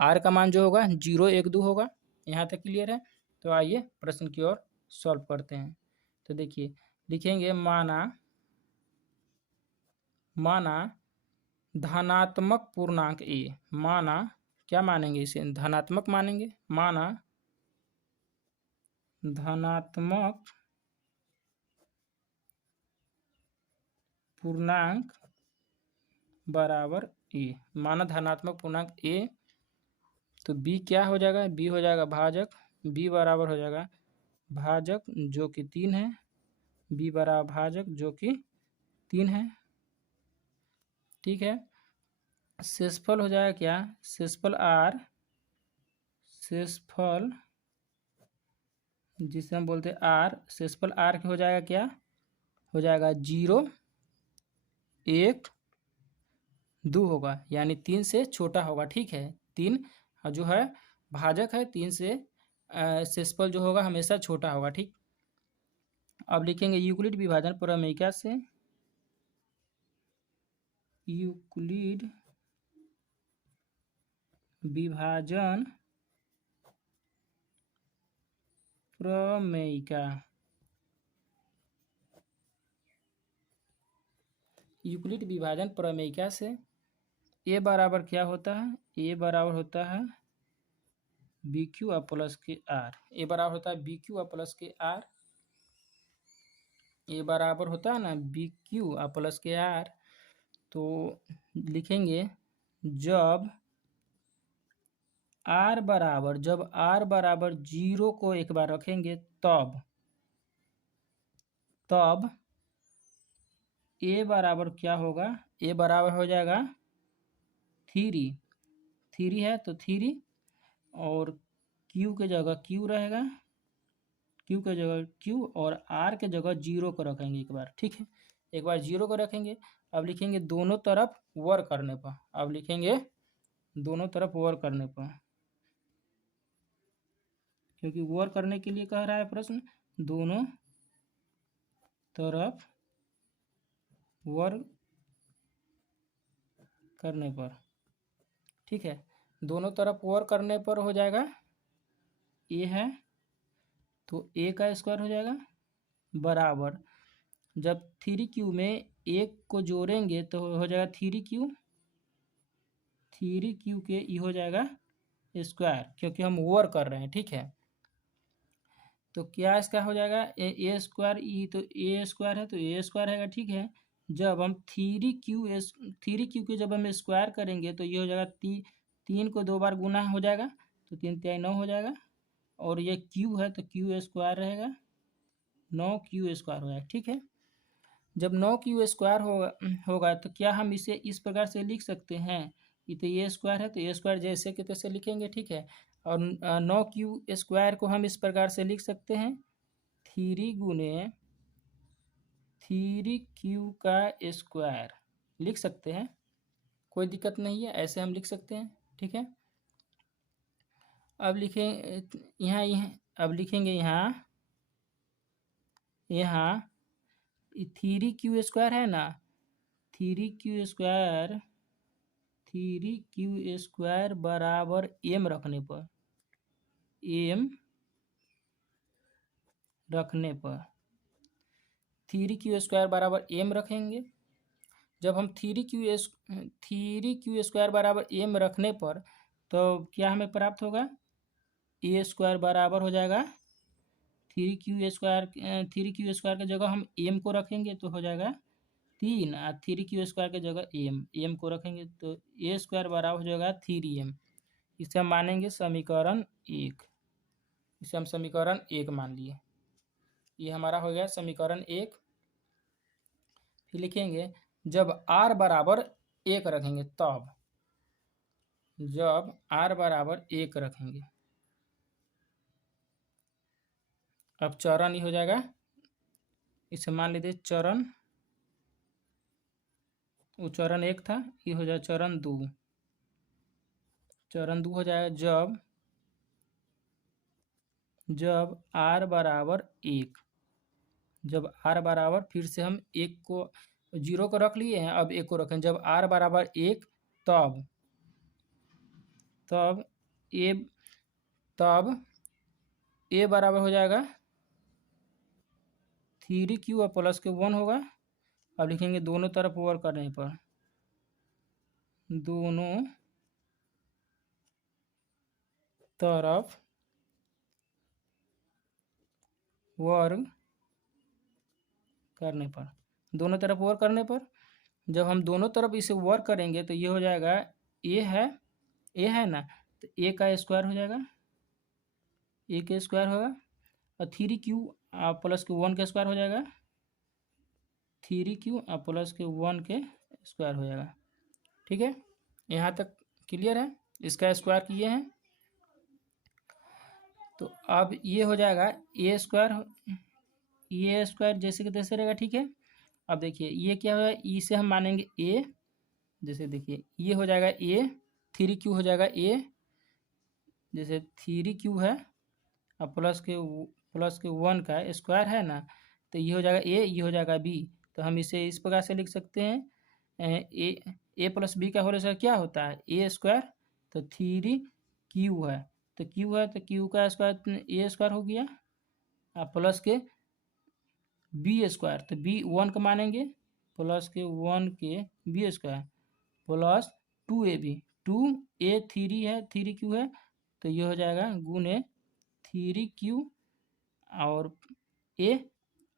आर का मान जो होगा 0 1 2 होगा। यहाँ तक क्लियर है। तो आइए प्रश्न की ओर सॉल्व करते हैं। तो देखिए लिखेंगे माना धनात्मक पूर्णांक ए, माना क्या मानेंगे, इसे धनात्मक मानेंगे। माना धनात्मक पूर्णांक बराबर ए, माना धनात्मक पूर्णांक ए, तो बी क्या हो जाएगा, बी हो जाएगा भाजक, बी बराबर हो जाएगा भाजक जो कि 3 है, बी बराबर भाजक जो कि 3 है, ठीक है। शेषफल हो जाएगा क्या, शेषफल आर, शेषफल जिसे हम बोलते हैं आर, शेषफल आर हो जाएगा क्या, हो जाएगा 0 1 2 होगा, यानी 3 से छोटा होगा, ठीक है। 3 जो है भाजक है, 3 से शेषफल जो होगा हमेशा छोटा होगा, ठीक। अब लिखेंगे यूक्लिड विभाजन प्रमेयिका से, यूक्लिड विभाजन प्रमेयिका, यूक्लिड विभाजन प्रमेयिका से ए बराबर क्या होता है, ए बराबर होता है बी क्यू और प्लस के आर, ए बराबर होता है बी क्यू और प्लस के आर, ए बराबर होता है ना बी क्यू और प्लस के आर। तो लिखेंगे जब आर बराबर 0 को एक बार रखेंगे तब ए बराबर क्या होगा, ए बराबर हो जाएगा 3, 3 है तो 3, और क्यू के जगह क्यू रहेगा, क्यू के जगह क्यू, और आर के जगह 0 को रखेंगे एक बार, ठीक है। एक बार 0 को रखेंगे। अब लिखेंगे दोनों तरफ वर्क करने पर, अब लिखेंगे दोनों तरफ वर्क करने पर, क्योंकि वर्क करने के लिए कह रहा है प्रश्न, दोनों तरफ वर्क करने पर, ठीक है। दोनों तरफ वर्क करने पर हो जाएगा, ए है तो ए का स्क्वायर हो जाएगा बराबर, जब 3Q में एक को जोड़ेंगे तो हो जाएगा 3Q, 3Q के ये हो जाएगा स्क्वायर, क्योंकि हम वर्क कर रहे हैं, ठीक है। तो क्या इसका हो जाएगा ए स्क्वायर, ई तो ए स्क्वायर है तो ए स्क्वायर है, ठीक है। जब हम 3Q के जब हम स्क्वायर करेंगे तो ये हो जाएगा 3 को 2 बार गुना हो जाएगा, तो 3 3 9 हो जाएगा, और ये Q है तो Q स्क्वायर रहेगा, 9Q स्क्वायर हो जाएगा, ठीक है। जब 9Q स्क्वायर होगा तो क्या हम इसे इस प्रकार से लिख सकते हैं, ये तो ए स्क्वायर है तो ए स्क्वायर जैसे कि तैसे लिखेंगे, ठीक है। और 9Q स्क्वायर को हम इस प्रकार से लिख सकते हैं, 3 गुने 3Q का स्क्वायर लिख सकते हैं, कोई दिक्कत नहीं है, ऐसे हम लिख सकते हैं, ठीक है। अब लिखें यहाँ अब लिखेंगे यहाँ 3Q स्क्वायर है ना, 3Q स्क्वायर बराबर m रखने पर, m रखने पर 3Q स्क्वायर बराबर m रखेंगे। जब हम 3Q स्क्वायर बराबर m रखने पर तो क्या हमें प्राप्त होगा, ए स्क्वायर बराबर हो जाएगा 3Q स्क्वायर की जगह हम m को रखेंगे तो हो जाएगा 3, और 3Q स्क्वायर की जगह m को रखेंगे तो ए स्क्वायर बराबर हो जाएगा 3m। इसे हम मानेंगे समीकरण 1, इसे हम समीकरण 1 मान लिए, ये हमारा हो गया समीकरण 1। फिर लिखेंगे जब r बराबर 1 रखेंगे तब, जब r बराबर 1 रखेंगे, अब चरण ही हो जाएगा, इसे मान लीजिए चरण, वो चरण 1 था, ये हो जाएगा चरण 2, चरण 2 हो जाएगा जब r बराबर 1, जब r बराबर, फिर से हम 1 को 0 को रख लिए हैं, अब 1 को रखें, जब r बराबर 1 तब a बराबर हो जाएगा 3Q और प्लस के 1 होगा। अब लिखेंगे दोनों तरफ वर्क करने पर, दोनों तरफ वर्क करने पर, दोनों तरफ वर्क करने पर, जब हम दोनों तरफ इसे वर्क करेंगे तो ये हो जाएगा ए है ना, तो ए का स्क्वायर हो जाएगा, ए के स्क्वायर होगा, और 3Q प्लस के 1 के स्क्वायर हो जाएगा, 3Q प्लस के 1 के स्क्वायर हो जाएगा, ठीक है। यहाँ तक क्लियर है, इसका स्क्वायर किए हैं तो अब ये हो जाएगा ए स्क्वायर जैसे कि तैसे रहेगा, ठीक है। अब देखिए ये क्या होगा, इसे हम मानेंगे ए, जैसे देखिए ये हो जाएगा ए, 3Q हो जाएगा ए, जैसे 3Q है और प्लस के 1 का स्क्वायर है ना, तो ये हो जाएगा ए, ये हो जाएगा बी, तो हम इसे इस प्रकार से लिख सकते हैं, ए प्लस बी का होल स्क्वायर क्या होता है ए स्क्वायर, तो 3Q है तो Q का स्क्वायर ए स्क्वायर हो गया, और प्लस के बी स्क्वायर, तो बी 1 का मानेंगे, प्लस के 1 के B square plus 2ab, 2a 3 है 3Q है, तो ये हो जाएगा गुने 3Q और a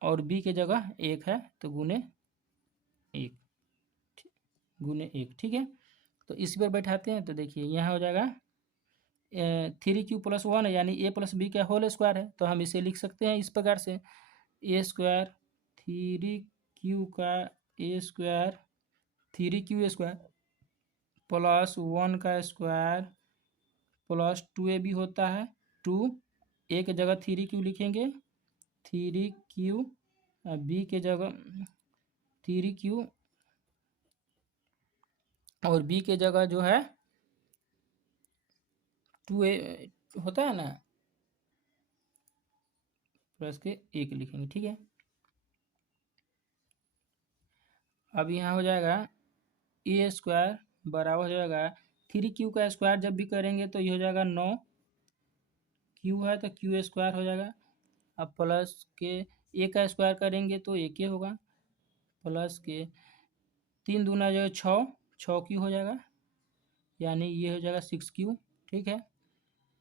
और b के जगह 1 है तो गुने 1, ठीक है। तो इस पर बैठाते हैं तो देखिए यहाँ हो जाएगा 3Q प्लस 1 है, यानी a प्लस बी का होल स्क्वायर है, तो हम इसे लिख सकते हैं इस प्रकार से, ए स्क्वायर 3Q का ए स्क्वायर 3q² प्लस 1 का स्क्वायर प्लस 2ab होता है 2, ए के जगह 3q लिखेंगे, 3q, बी के जगह 3q और बी के जगह जो है 2a होता है ना, प्लस के 1 लिखेंगे। ठीक है, अब यहाँ हो जाएगा a² बराबर हो जाएगा 3q का स्क्वायर जब भी करेंगे तो ये हो जाएगा 9, q है तो q² हो जाएगा। अब प्लस के a का स्क्वायर करेंगे तो एक ही होगा, प्लस के 3 दूना जो है 6q हो जाएगा, यानी ये हो जाएगा 6q। ठीक है,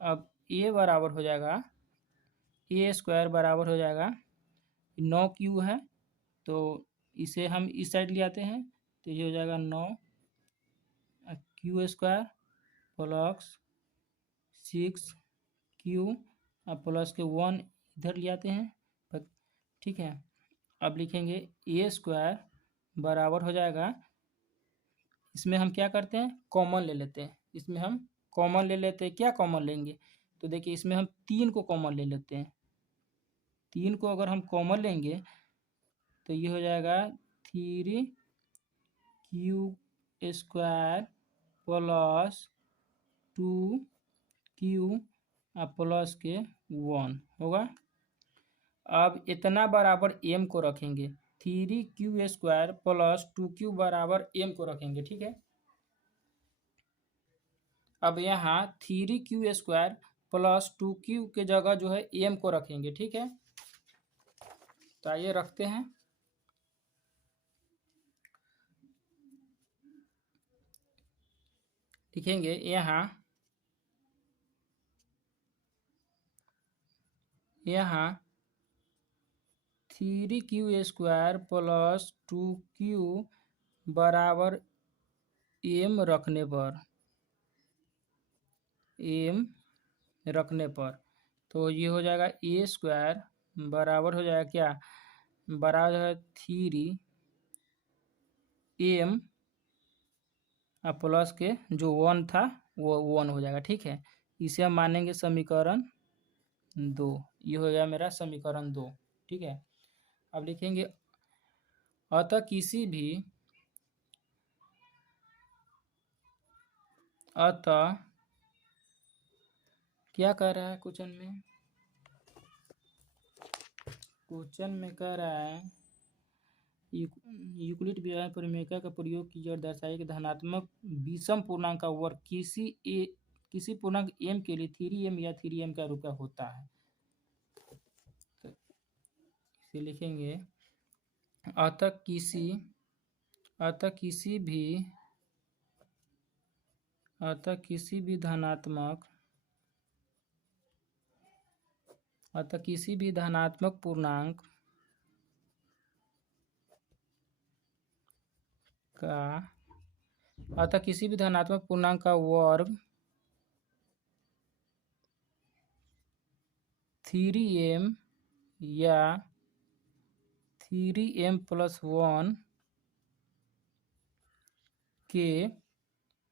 अब a बराबर हो जाएगा a² बराबर हो जाएगा 9q है तो इसे हम इस साइड ले आते हैं तो ये हो जाएगा 9q² प्लस 6q प्लस के 1 इधर ले आते हैं। ठीक है, अब लिखेंगे a² बराबर हो जाएगा, इसमें हम क्या करते हैं कॉमन ले लेते हैं, इसमें हम कॉमन ले लेते हैं। क्या कॉमन लेंगे तो देखिए इसमें हम 3 को कॉमन ले लेते हैं, 3 को अगर हम कॉमन लेंगे तो ये हो जाएगा 3q² प्लस 2q प्लस के 1 होगा। अब इतना बराबर m को रखेंगे, 3q² प्लस 2q बराबर m को रखेंगे। ठीक है, अब यहाँ 3q² प्लस 2q के जगह जो है m को रखेंगे। ठीक है, तो आइए रखते हैं। लिखेंगे यहाँ 3q² प्लस 2q बराबर m रखने पर तो ये हो जाएगा a² बराबर हो जाएगा क्या, बराबर है 3m प्लस के जो 1 था वो 1 हो जाएगा। ठीक है, इसे हम मानेंगे समीकरण 2, ये हो गया मेरा समीकरण 2। ठीक है, अब लिखेंगे अतः क्या कह रहा है क्वेश्चन में कह रहा है यूक्लिड व्यवहार परिमेय का प्रयोग की जड़ दर्शाइए कि धनात्मक विषम पूर्णांक का वर्ग किसी पूर्णांक m के लिए 3m या 3m का रूप का होता है। तो इसे लिखेंगे अतः किसी भी धनात्मक पूर्णांक का वर्ग 3m या 3m प्लस 1 के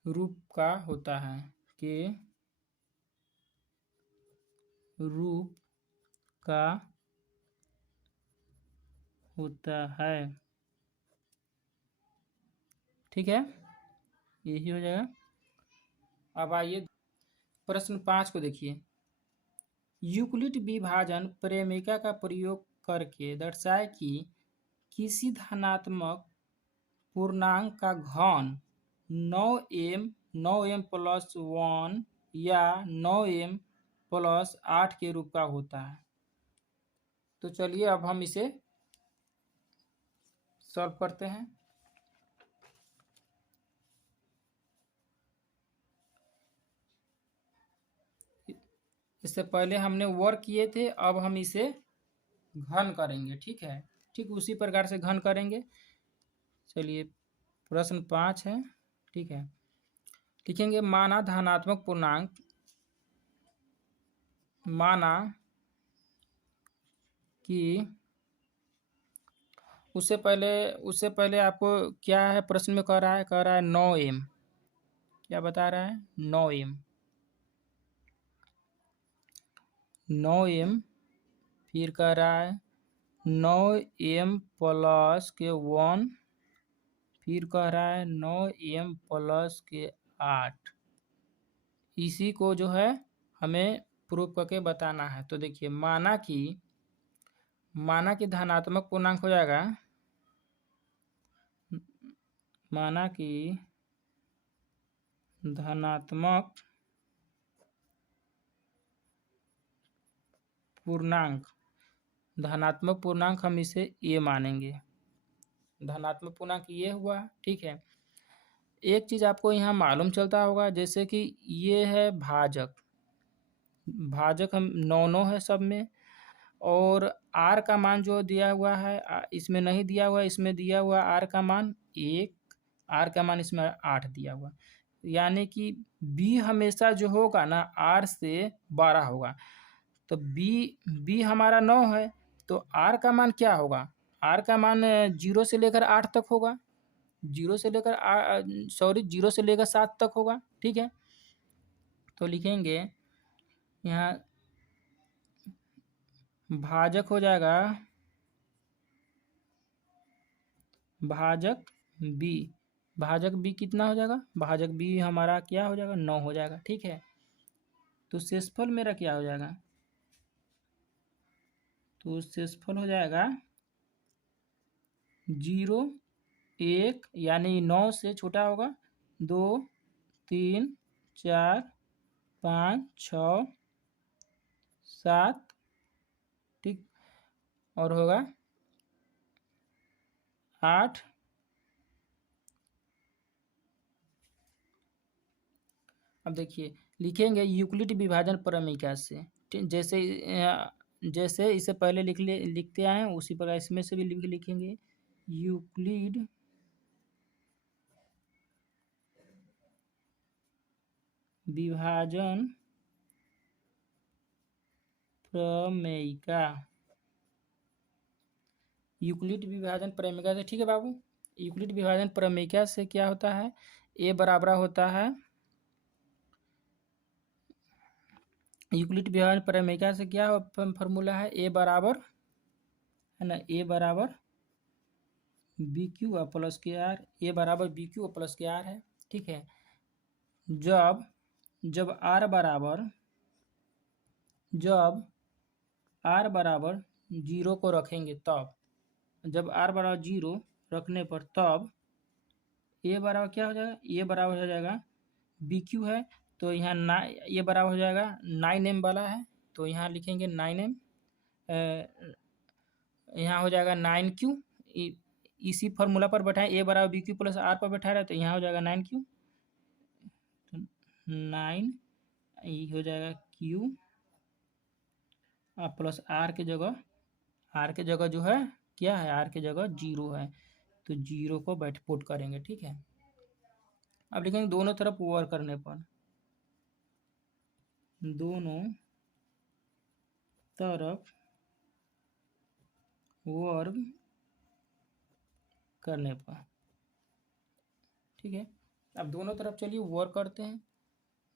रूप का होता है। ठीक है, यही हो जाएगा। अब आइए प्रश्न 5 को देखिए, यूक्लिड विभाजन प्रेमिका का प्रयोग करके दर्शाए कि किसी धनात्मक पूर्णांक का घन 9m प्लस 1 या 9m प्लस 8 के रूप का होता है। तो चलिए अब हम इसे सॉल्व करते हैं। इससे पहले हमने वर्क किए थे, अब हम इसे घन करेंगे। ठीक है, ठीक उसी प्रकार से घन करेंगे। चलिए प्रश्न 5 है। ठीक है, लिखेंगे माना कि उससे पहले आपको क्या है, प्रश्न में कह रहा है 9m। क्या बता रहा है? 9m। 9m। फिर कह रहा है 9m प्लस के 1। फिर कह रहा है 9m प्लस के 8। इसी को जो है हमें प्रूफ करके बताना है। तो देखिए, माना कि धनात्मक पूर्णांक हो जाएगा, माना कि धनात्मक पूर्णांक हम इसे ए मानेंगे। धनात्मक पूर्णांक ये हुआ, ठीक है। एक चीज आपको यहाँ मालूम चलता होगा, जैसे कि ये है भाजक हम 9 है सब में, और आर का मान जो दिया हुआ है इसमें नहीं दिया हुआ, इसमें दिया हुआ आर का मान 1, आर का मान इसमें 8 दिया हुआ। यानी कि बी हमेशा जो होगा ना आर से बड़ा होगा। तो बी हमारा 9 है, तो आर का मान क्या होगा? आर का मान 0 से लेकर 8 तक होगा, 0 से लेकर 7 तक होगा, ठीक है। तो लिखेंगे यहाँ भाजक हो जाएगा, भाजक बी कितना हो जाएगा? भाजक बी हमारा क्या हो जाएगा? 9 हो जाएगा, ठीक है। तो शेषफल मेरा क्या हो जाएगा? तो शेषफल हो जाएगा 0, 1, यानी 9 से छोटा होगा, 2, 3, 4, 5, 6, 7, ठीक, और होगा 8। अब देखिए, लिखेंगे यूक्लिड विभाजन प्रमेय से, जैसे इसे पहले लिखते आए हैं उसी प्रकार इसमें से भी लिखेंगे यूक्लिड विभाजन प्रमेयिका। यूक्लिड विभाजन प्रमेयिका से, ठीक है बाबू। यूक्लिड विभाजन प्रमेयिका से क्या होता है? ए बराबर होता है, यूक्लिड विभाजन प्रमेयिका से क्या फॉर्मूला है? ए बराबर है ना, ए बराबर बी क्यू प्लस के आर। ए बराबर बी क्यू प्लस के आर है, ठीक है। जब आर बराबर 0 को रखेंगे, तब जब आर बराबर 0 रखने पर तब ए बराबर क्या हो जाएगा? ए बराबर हो जाएगा बी क्यू है, तो यहाँ ये बराबर हो जाएगा 9m वाला है, तो यहाँ लिखेंगे 9m। यहाँ हो जाएगा 9q। इसी फॉर्मूला पर बैठाएं, ए बराबर बी क्यू प्लस आर पर बैठा रहे, तो यहाँ हो जाएगा 9q। 9 ये हो जाएगा q प्लस आर के जगह जो है क्या है? आर के जगह 0 है, तो 0 को पुट करेंगे, ठीक है। अब लिखेंगे दोनों तरफ वर्ग करने पर, दोनों तरफ वर्ग करने पर, ठीक है। अब दोनों तरफ चलिए वर्ग करते हैं,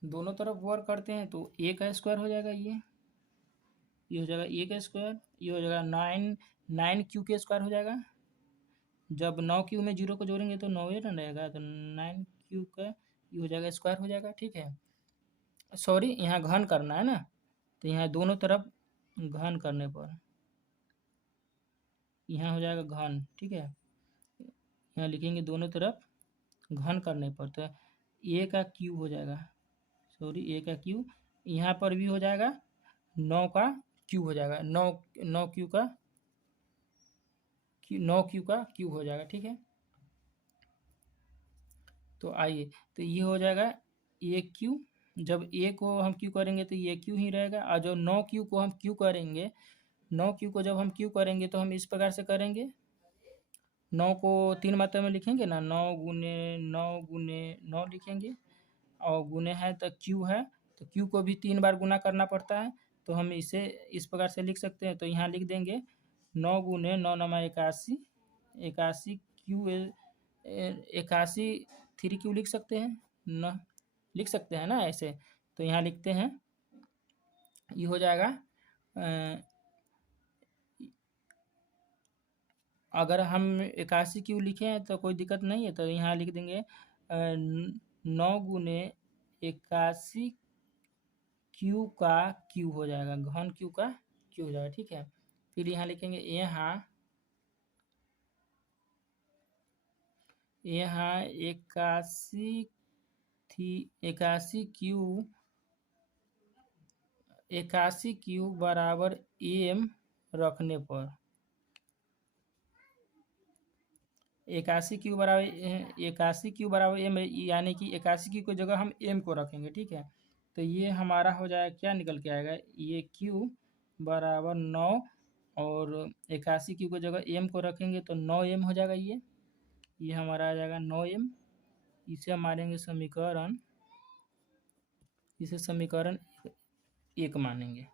दोनों तरफ वर्ग करते हैं तो ए का स्क्वायर हो जाएगा, ये हो जाएगा ए का स्क्वायर, ये हो जाएगा 9 के स्क्वायर हो जाएगा। जब 9q में 0 को जोड़ेंगे तो 9 न रहेगा, तो 9q का ये हो जाएगा स्क्वायर हो जाएगा, ठीक है। सॉरी, यहाँ घन करना है ना, तो यहाँ दोनों तरफ घन करने पर यहाँ हो जाएगा घन, ठीक है। यहाँ लिखेंगे दोनों तरफ घन करने पर, तो ए का क्यू हो जाएगा, सॉरी ए का क्यू, यहाँ पर भी हो जाएगा 9 का क्यू हो जाएगा, 9 क्यू का 9q का क्यू हो जाएगा, ठीक है। तो आइए, तो ये हो जाएगा ए क्यू। जब ए को हम क्यू करेंगे तो ये क्यू ही रहेगा, और जो 9q को हम क्यू करेंगे, 9q को जब हम क्यू करेंगे तो हम इस प्रकार से करेंगे, 9 को 3 मात्रा में लिखेंगे ना, 9 गुने 9 गुने 9 लिखेंगे, और गुने है तो क्यू है, तो क्यू को भी 3 बार गुना करना पड़ता है, तो हम इसे इस प्रकार से लिख सकते हैं। तो यहाँ लिख देंगे 9 गुने 9 नमा 81, 81 क्यू 81 3 क्यू लिख सकते हैं न, लिख सकते हैं ना ऐसे। तो यहाँ लिखते हैं, ये हो जाएगा अगर हम 81 क्यू लिखें तो कोई दिक्कत नहीं है, तो यहाँ लिख देंगे 9 गुने 81 क्यू का क्यू हो जाएगा, घन क्यू का क्यू हो जाएगा। ठीक है, फिर यहाँ लिखेंगे यहाँ 81 थी 81 क्यू बराबर एम रखने पर 81 क्यू बराबर एम, यानी कि 81 क्यू की जगह हम एम को रखेंगे। ठीक है, तो ये हमारा हो जाएगा, क्या निकल के आएगा, ये क्यू बराबर 9 और 81 क्यू की जगह एम को रखेंगे तो 9 एम हो जाएगा। ये हमारा आ जाएगा 9 एम। इसे हम मानेंगे समीकरण, इसे समीकरण 1 मानेंगे।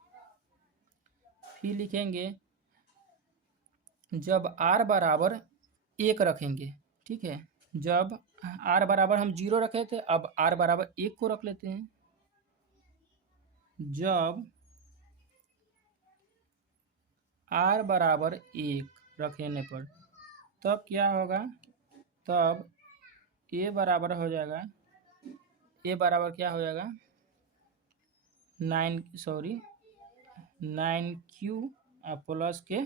फिर लिखेंगे जब r बराबर 1 रखेंगे। ठीक है, जब r बराबर हम 0 रखे थे, अब r बराबर 1 को रख लेते हैं। जब r बराबर 1 रखने पर तब क्या होगा, तब a बराबर हो जाएगा, a बराबर क्या हो जाएगा 9 प्लस के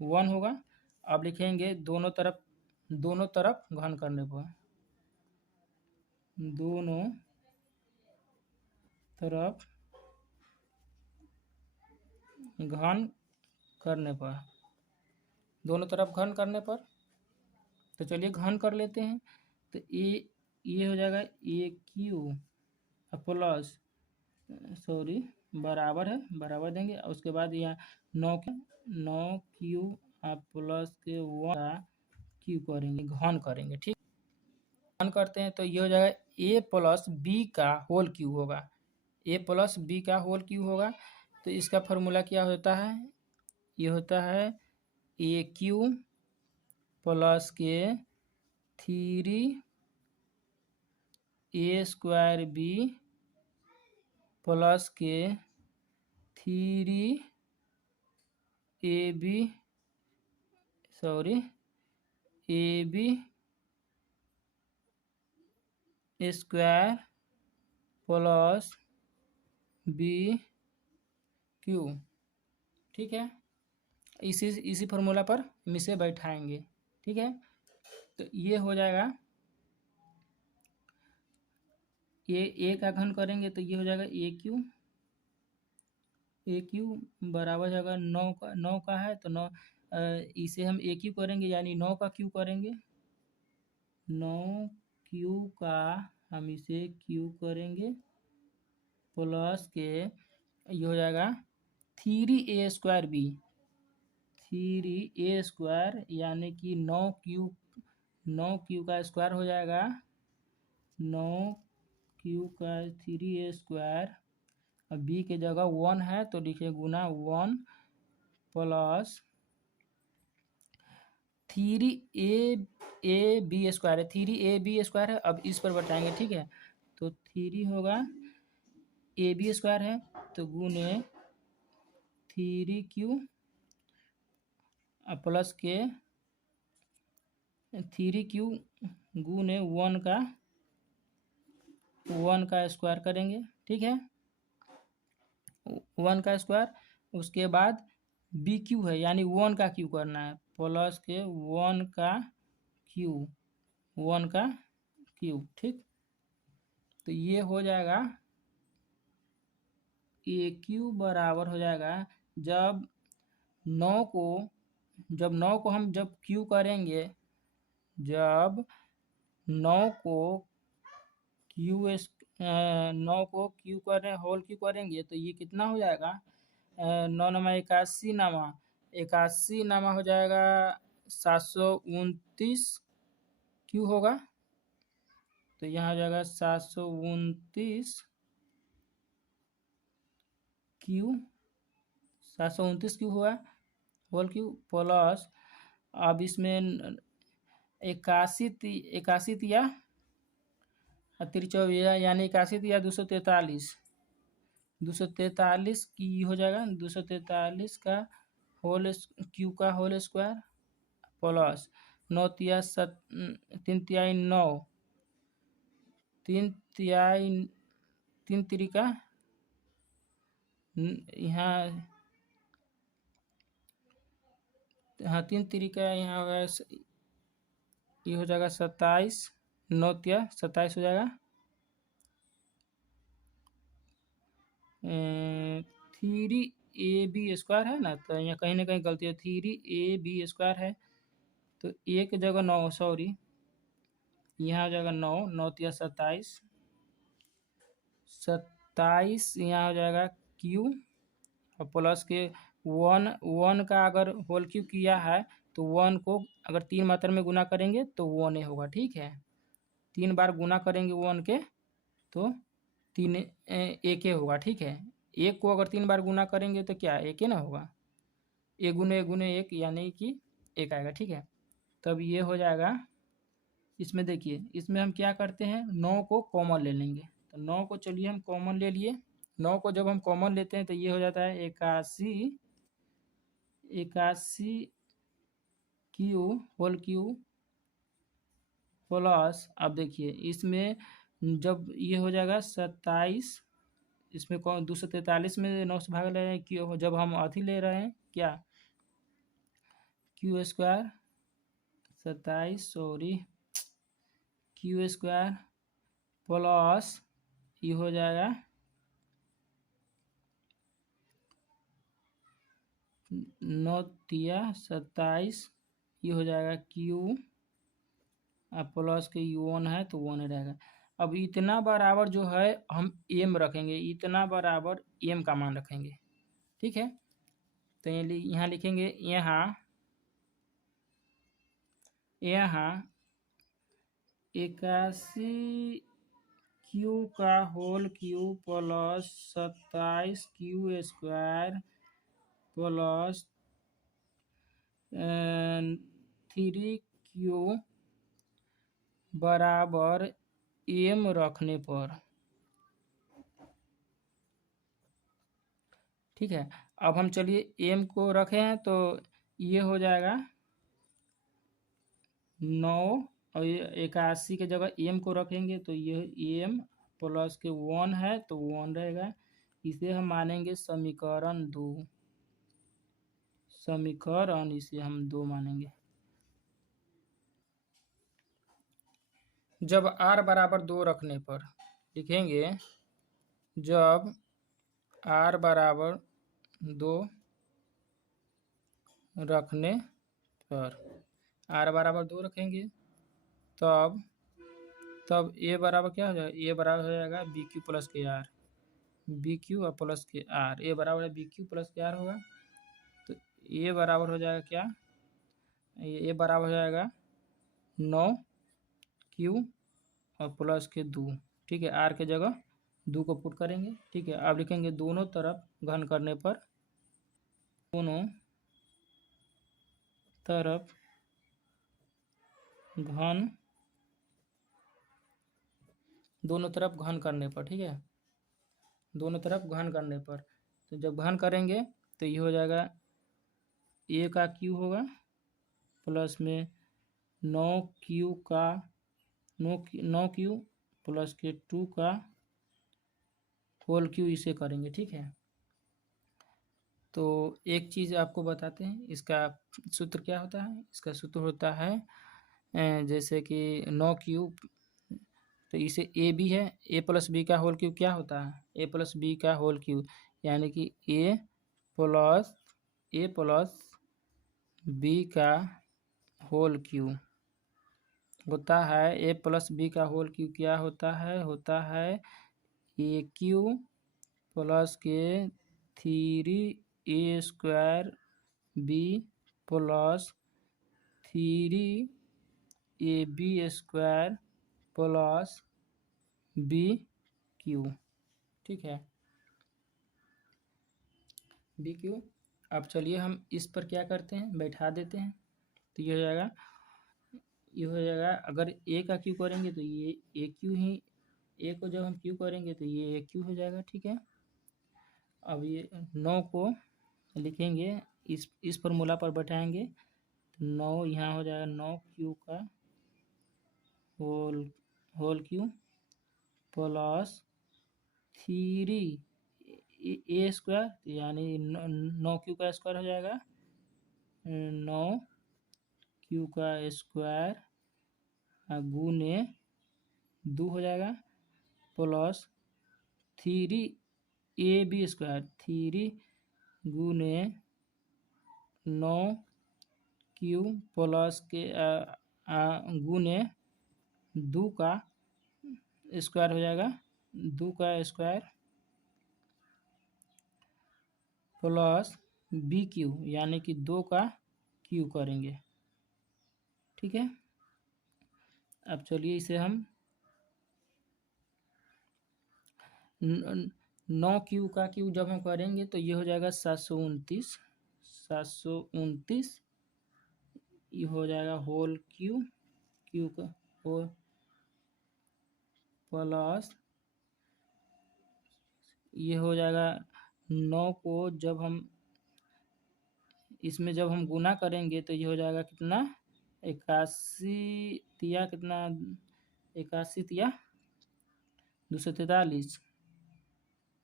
1 होगा। अब लिखेंगे दोनों तरफ घन करने पर, दोनों तरफ घन करने पर, तो चलिए घन कर लेते हैं। तो ये हो जाएगा ए क्यू प्लस बराबर है, बराबर देंगे। उसके बाद यहाँ 9 क्यू प्लस के 1 क्यू करेंगे, घन करेंगे। ठीक, घन करते हैं तो ये हो जाएगा ए प्लस बी का होल क्यू होगा, ए प्लस बी का होल क्यू होगा। तो इसका फॉर्मूला क्या होता है, ये होता है ए क्यू प्लस के 3 ए स्क्वायर बी प्लस के 3 A B square plus B cube. ठीक है, इसी फॉर्मूला पर हम इसे बैठाएंगे। ठीक है, तो ये हो जाएगा, ये ए का घन करेंगे तो ये हो जाएगा ए क्यू बराबर जाएगा 9 का है तो 9, इसे हम ए क्यू करेंगे यानी 9 का क्यू करेंगे, 9 क्यू का हम इसे क्यू करेंगे प्लस के ये हो जाएगा 3 ए स्क्वायर बी, 3 ए स्क्वायर यानी कि 9 क्यू का स्क्वायर हो जाएगा, 9 क्यू का 3 ए स्क्वायर। अब बी के जगह 1 है तो लिखे गुना 1 प्लस 3 ए बी स्क्वायर है, 3 ए बी स्क्वायर है। अब इस पर बताएंगे। ठीक है, तो 3 होगा ए बी स्क्वायर है तो गुने 3 क्यू प्लस के 3 क्यू गुने 1 का स्क्वायर करेंगे। ठीक है, 1 का स्क्वायर, उसके बाद बी क्यू है यानी 1 का क्यू करना है प्लस के 1 का क्यू। ठीक, तो ये हो जाएगा ए क्यू बराबर हो जाएगा, जब 9 को हम जब क्यू करेंगे, जब 9 को क्यू करें होल क्यू करेंगे तो ये कितना हो जाएगा, 9 नमा 81 नामा हो जाएगा 729 क्यू होगा। तो यहाँ हो जाएगा 729 क्यू हुआ होल क्यू प्लस अब इसमें 81 तिया तिरचौया यानी 81 तिया 243, 243 की हो जाएगा 243 का होल क्यू का होल स्क्वायर प्लस 9 तिया 3 तिहाई 9, 3 तिहाई 3 तिरिका यहाँ, हाँ 3 तिरिका यहाँ होगा, ये हो जाएगा 27, 9 तिया 27 हो जाएगा, 3ab² है ना, तो यहाँ कहीं ना कहीं गलती है, 3ab² है तो एक जगह 9, सॉरी यहाँ हो जाएगा 9, 9 तिया 27, 27 यहाँ हो जाएगा क्यू और प्लस के 1 का अगर होल क्यू किया है तो 1 को अगर 3 मात्रा में गुना करेंगे तो 1 होगा, ठीक है। 3 बार गुना करेंगे 1 के तो 3 1 होगा, ठीक है। 1 को अगर 3 बार गुना करेंगे तो क्या 1 ना होगा, 1 गुने 1 गुने 1 यानी कि 1 आएगा, ठीक है। तब ये हो जाएगा। इसमें देखिए, इसमें हम क्या करते हैं, 9 को कॉमन ले लेंगे, तो 9 को चलिए हम कॉमन ले लिए। 9 को जब हम कॉमन लेते हैं तो ये हो जाता है 81 क्यू होल क्यू प्लस, अब देखिए इसमें जब ये हो जाएगा 27, इसमें कौन 243 में 9 से भाग ले रहे हैं क्यू, जब हम अथी ले रहे हैं क्या Q square 27 sorry Q square plus ये हो जाएगा 9 तिया 27, ये हो जाएगा क्यू प्लस के U1 है तो 1 रहेगा। अब इतना बराबर जो है हम m रखेंगे, इतना बराबर m का मान रखेंगे, ठीक है। तो यहाँ लिखेंगे यहाँ 81 क्यू का whole cube plus 27 Q square plus 3 Q बराबर m रखने पर, ठीक है। अब हम चलिए m को रखे हैं तो ये हो जाएगा 9 और 81 की जगह m को रखेंगे तो ये m प्लस के 1 है तो 1 रहेगा। इसे हम मानेंगे समीकरण 2, समीकरण इसे हम 2 मानेंगे। जब r बराबर 2 रखने पर लिखेंगे, जब r बराबर 2 रखने पर, r बराबर 2 रखेंगे तब a बराबर क्या हो जाएगा, a बराबर हो जाएगा बी क्यू प्लस के आर, बी क्यू और प्लस के आर, a बराबर है बी क्यू प्लस के आर होगा तो a बराबर हो जाएगा क्या, a बराबर हो जाएगा 9 क्यू और प्लस के 2, ठीक है। आर के जगह 2 को पुट करेंगे, ठीक है। अब लिखेंगे दोनों तरफ घन करने पर, दोनों तरफ घन, दोनों तरफ घन करने पर, ठीक है, दोनों तरफ घन करने पर। तो जब घन करेंगे तो ये हो जाएगा a का क्यू होगा प्लस में 9 क्यू का 9 क्यू प्लस के 2 का होल क्यू, इसे करेंगे, ठीक है। तो एक चीज़ आपको बताते हैं, इसका सूत्र क्या होता है। इसका सूत्र होता है जैसे कि 9 क्यूब, तो इसे ए बी है, ए प्लस बी का होल क्यूब क्या होता है, ए प्लस बी का होल क्यूब, यानी कि ए प्लस बी का होल क्यूब होता है। ए प्लस बी का होल क्यूब क्या होता है ए क्यू प्लस के 3a² B plus 3ab² plus B cube, ठीक है, बी क्यू। अब चलिए हम इस पर क्या करते हैं, बैठा देते हैं। तो ये हो जाएगा, ये हो जाएगा। अगर ए का क्यू करेंगे तो ये ए क्यू ही, ए को जब हम क्यू करेंगे तो ये ए क्यू हो जाएगा, ठीक है। अब ये 9 को लिखेंगे, इस फॉर्मूला पर बैठाएंगे तो 9 यहाँ हो जाएगा 9 क्यू का होल क्यू प्लस 3 ए स्क्वायर, यानी 9 क्यू का स्क्वायर हो जाएगा, 9 क्यू का स्क्वायर गुने 2 हो जाएगा प्लस 3 ए बी स्क्वायर, 3 गुने 9 क्यू प्लस के गुने 2 का स्क्वायर हो जाएगा, 2 का स्क्वायर प्लस बी क्यू, यानी कि 2 का क्यू करेंगे, ठीक है। अब चलिए इसे हम 9 क्यू का क्यू जब हम करेंगे तो ये हो जाएगा 729, 729 ये हो जाएगा होल क्यू, क्यू का होल प्लस ये हो जाएगा 9 को जब हम इसमें जब हम गुना करेंगे तो ये हो जाएगा कितना, 81 तिया कितना, 81 तिया 243,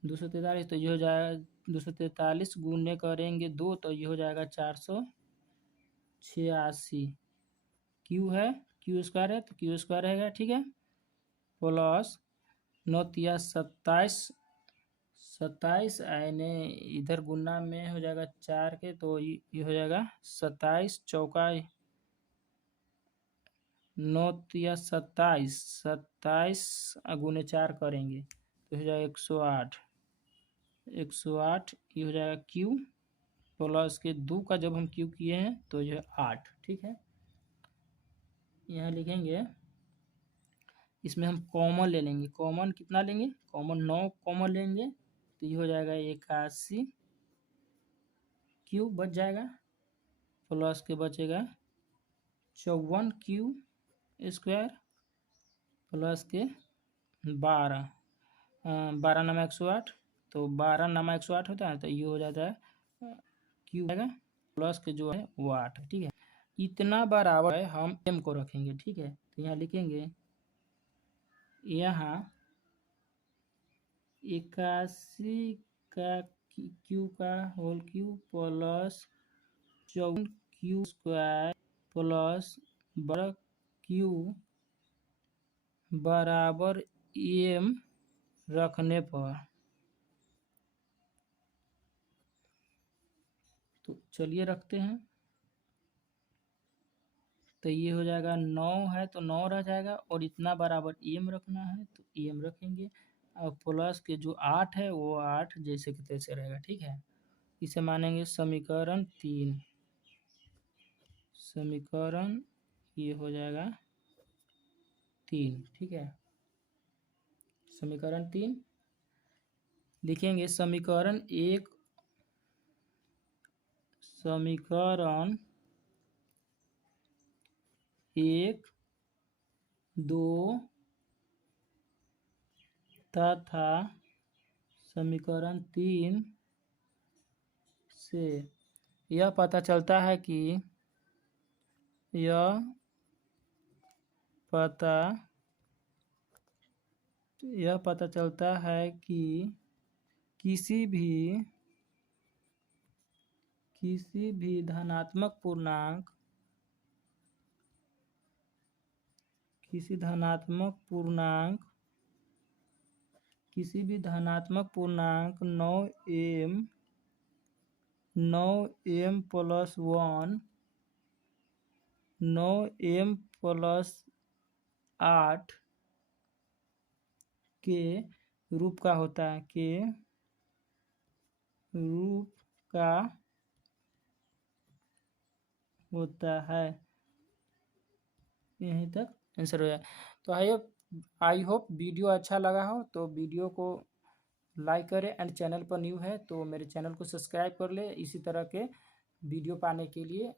243, तो ये हो जाएगा 243 गुने करेंगे 2 तो ये हो जाएगा 486, क्यू है, क्यू स्क्वायर है तो क्यू स्क्वायर रहेगा, ठीक है। प्लस 9 तिया 27, 27 यानी इधर गुना में हो जाएगा 4 के, तो ये हो जाएगा 27 चौका 9 तिया 27, 27 गुने 4 करेंगे तो हो जाएगा 108, 108 ये हो जाएगा क्यू प्लस के 2 का जब हम क्यू किए हैं तो ये 8, ठीक है। यहाँ लिखेंगे, इसमें हम कॉमन ले लेंगे, कॉमन कितना लेंगे, कॉमन 9 कॉमन लेंगे तो ये हो जाएगा 81 क्यू बच जाएगा प्लस के बचेगा 54 क्यू स्क्वायर प्लस के 12, 12 नमा 108, तो 12 नमा 108 होता है तो ये हो जाता है क्यू आएगा प्लस के जो है वो 8, ठीक है। इतना बराबर है हम एम को रखेंगे, ठीक है। तो यहाँ लिखेंगे, यहाँ 81 का क्यू का whole cube plus 54 Q square plus 12 Q बराबर एम रखने पर, तो चलिए रखते हैं। तो ये हो जाएगा 9 है तो 9 रह जाएगा और इतना बराबर एम रखना है तो एम रखेंगे, और प्लस के जो 8 है वो 8 जैसे कि तैसे रहेगा, ठीक है। इसे मानेंगे समीकरण 3, समीकरण ये हो जाएगा 3, ठीक है। समीकरण 3 लिखेंगे, समीकरण 1, समीकरण 1, 2 तथा समीकरण 3 से यह पता चलता है कि यह पता चलता है कि किसी भी धनात्मक पूर्णांक, किसी भी धनात्मक पूर्णांक 9m प्लस 1, 9m प्लस 8 के रूप का होता है, के रूप का होता है। यहीं तक आंसर हो जाए। तो आई होप वीडियो अच्छा लगा हो तो वीडियो को लाइक करें, एंड चैनल पर न्यू है तो मेरे चैनल को सब्सक्राइब कर ले इसी तरह के वीडियो पाने के लिए।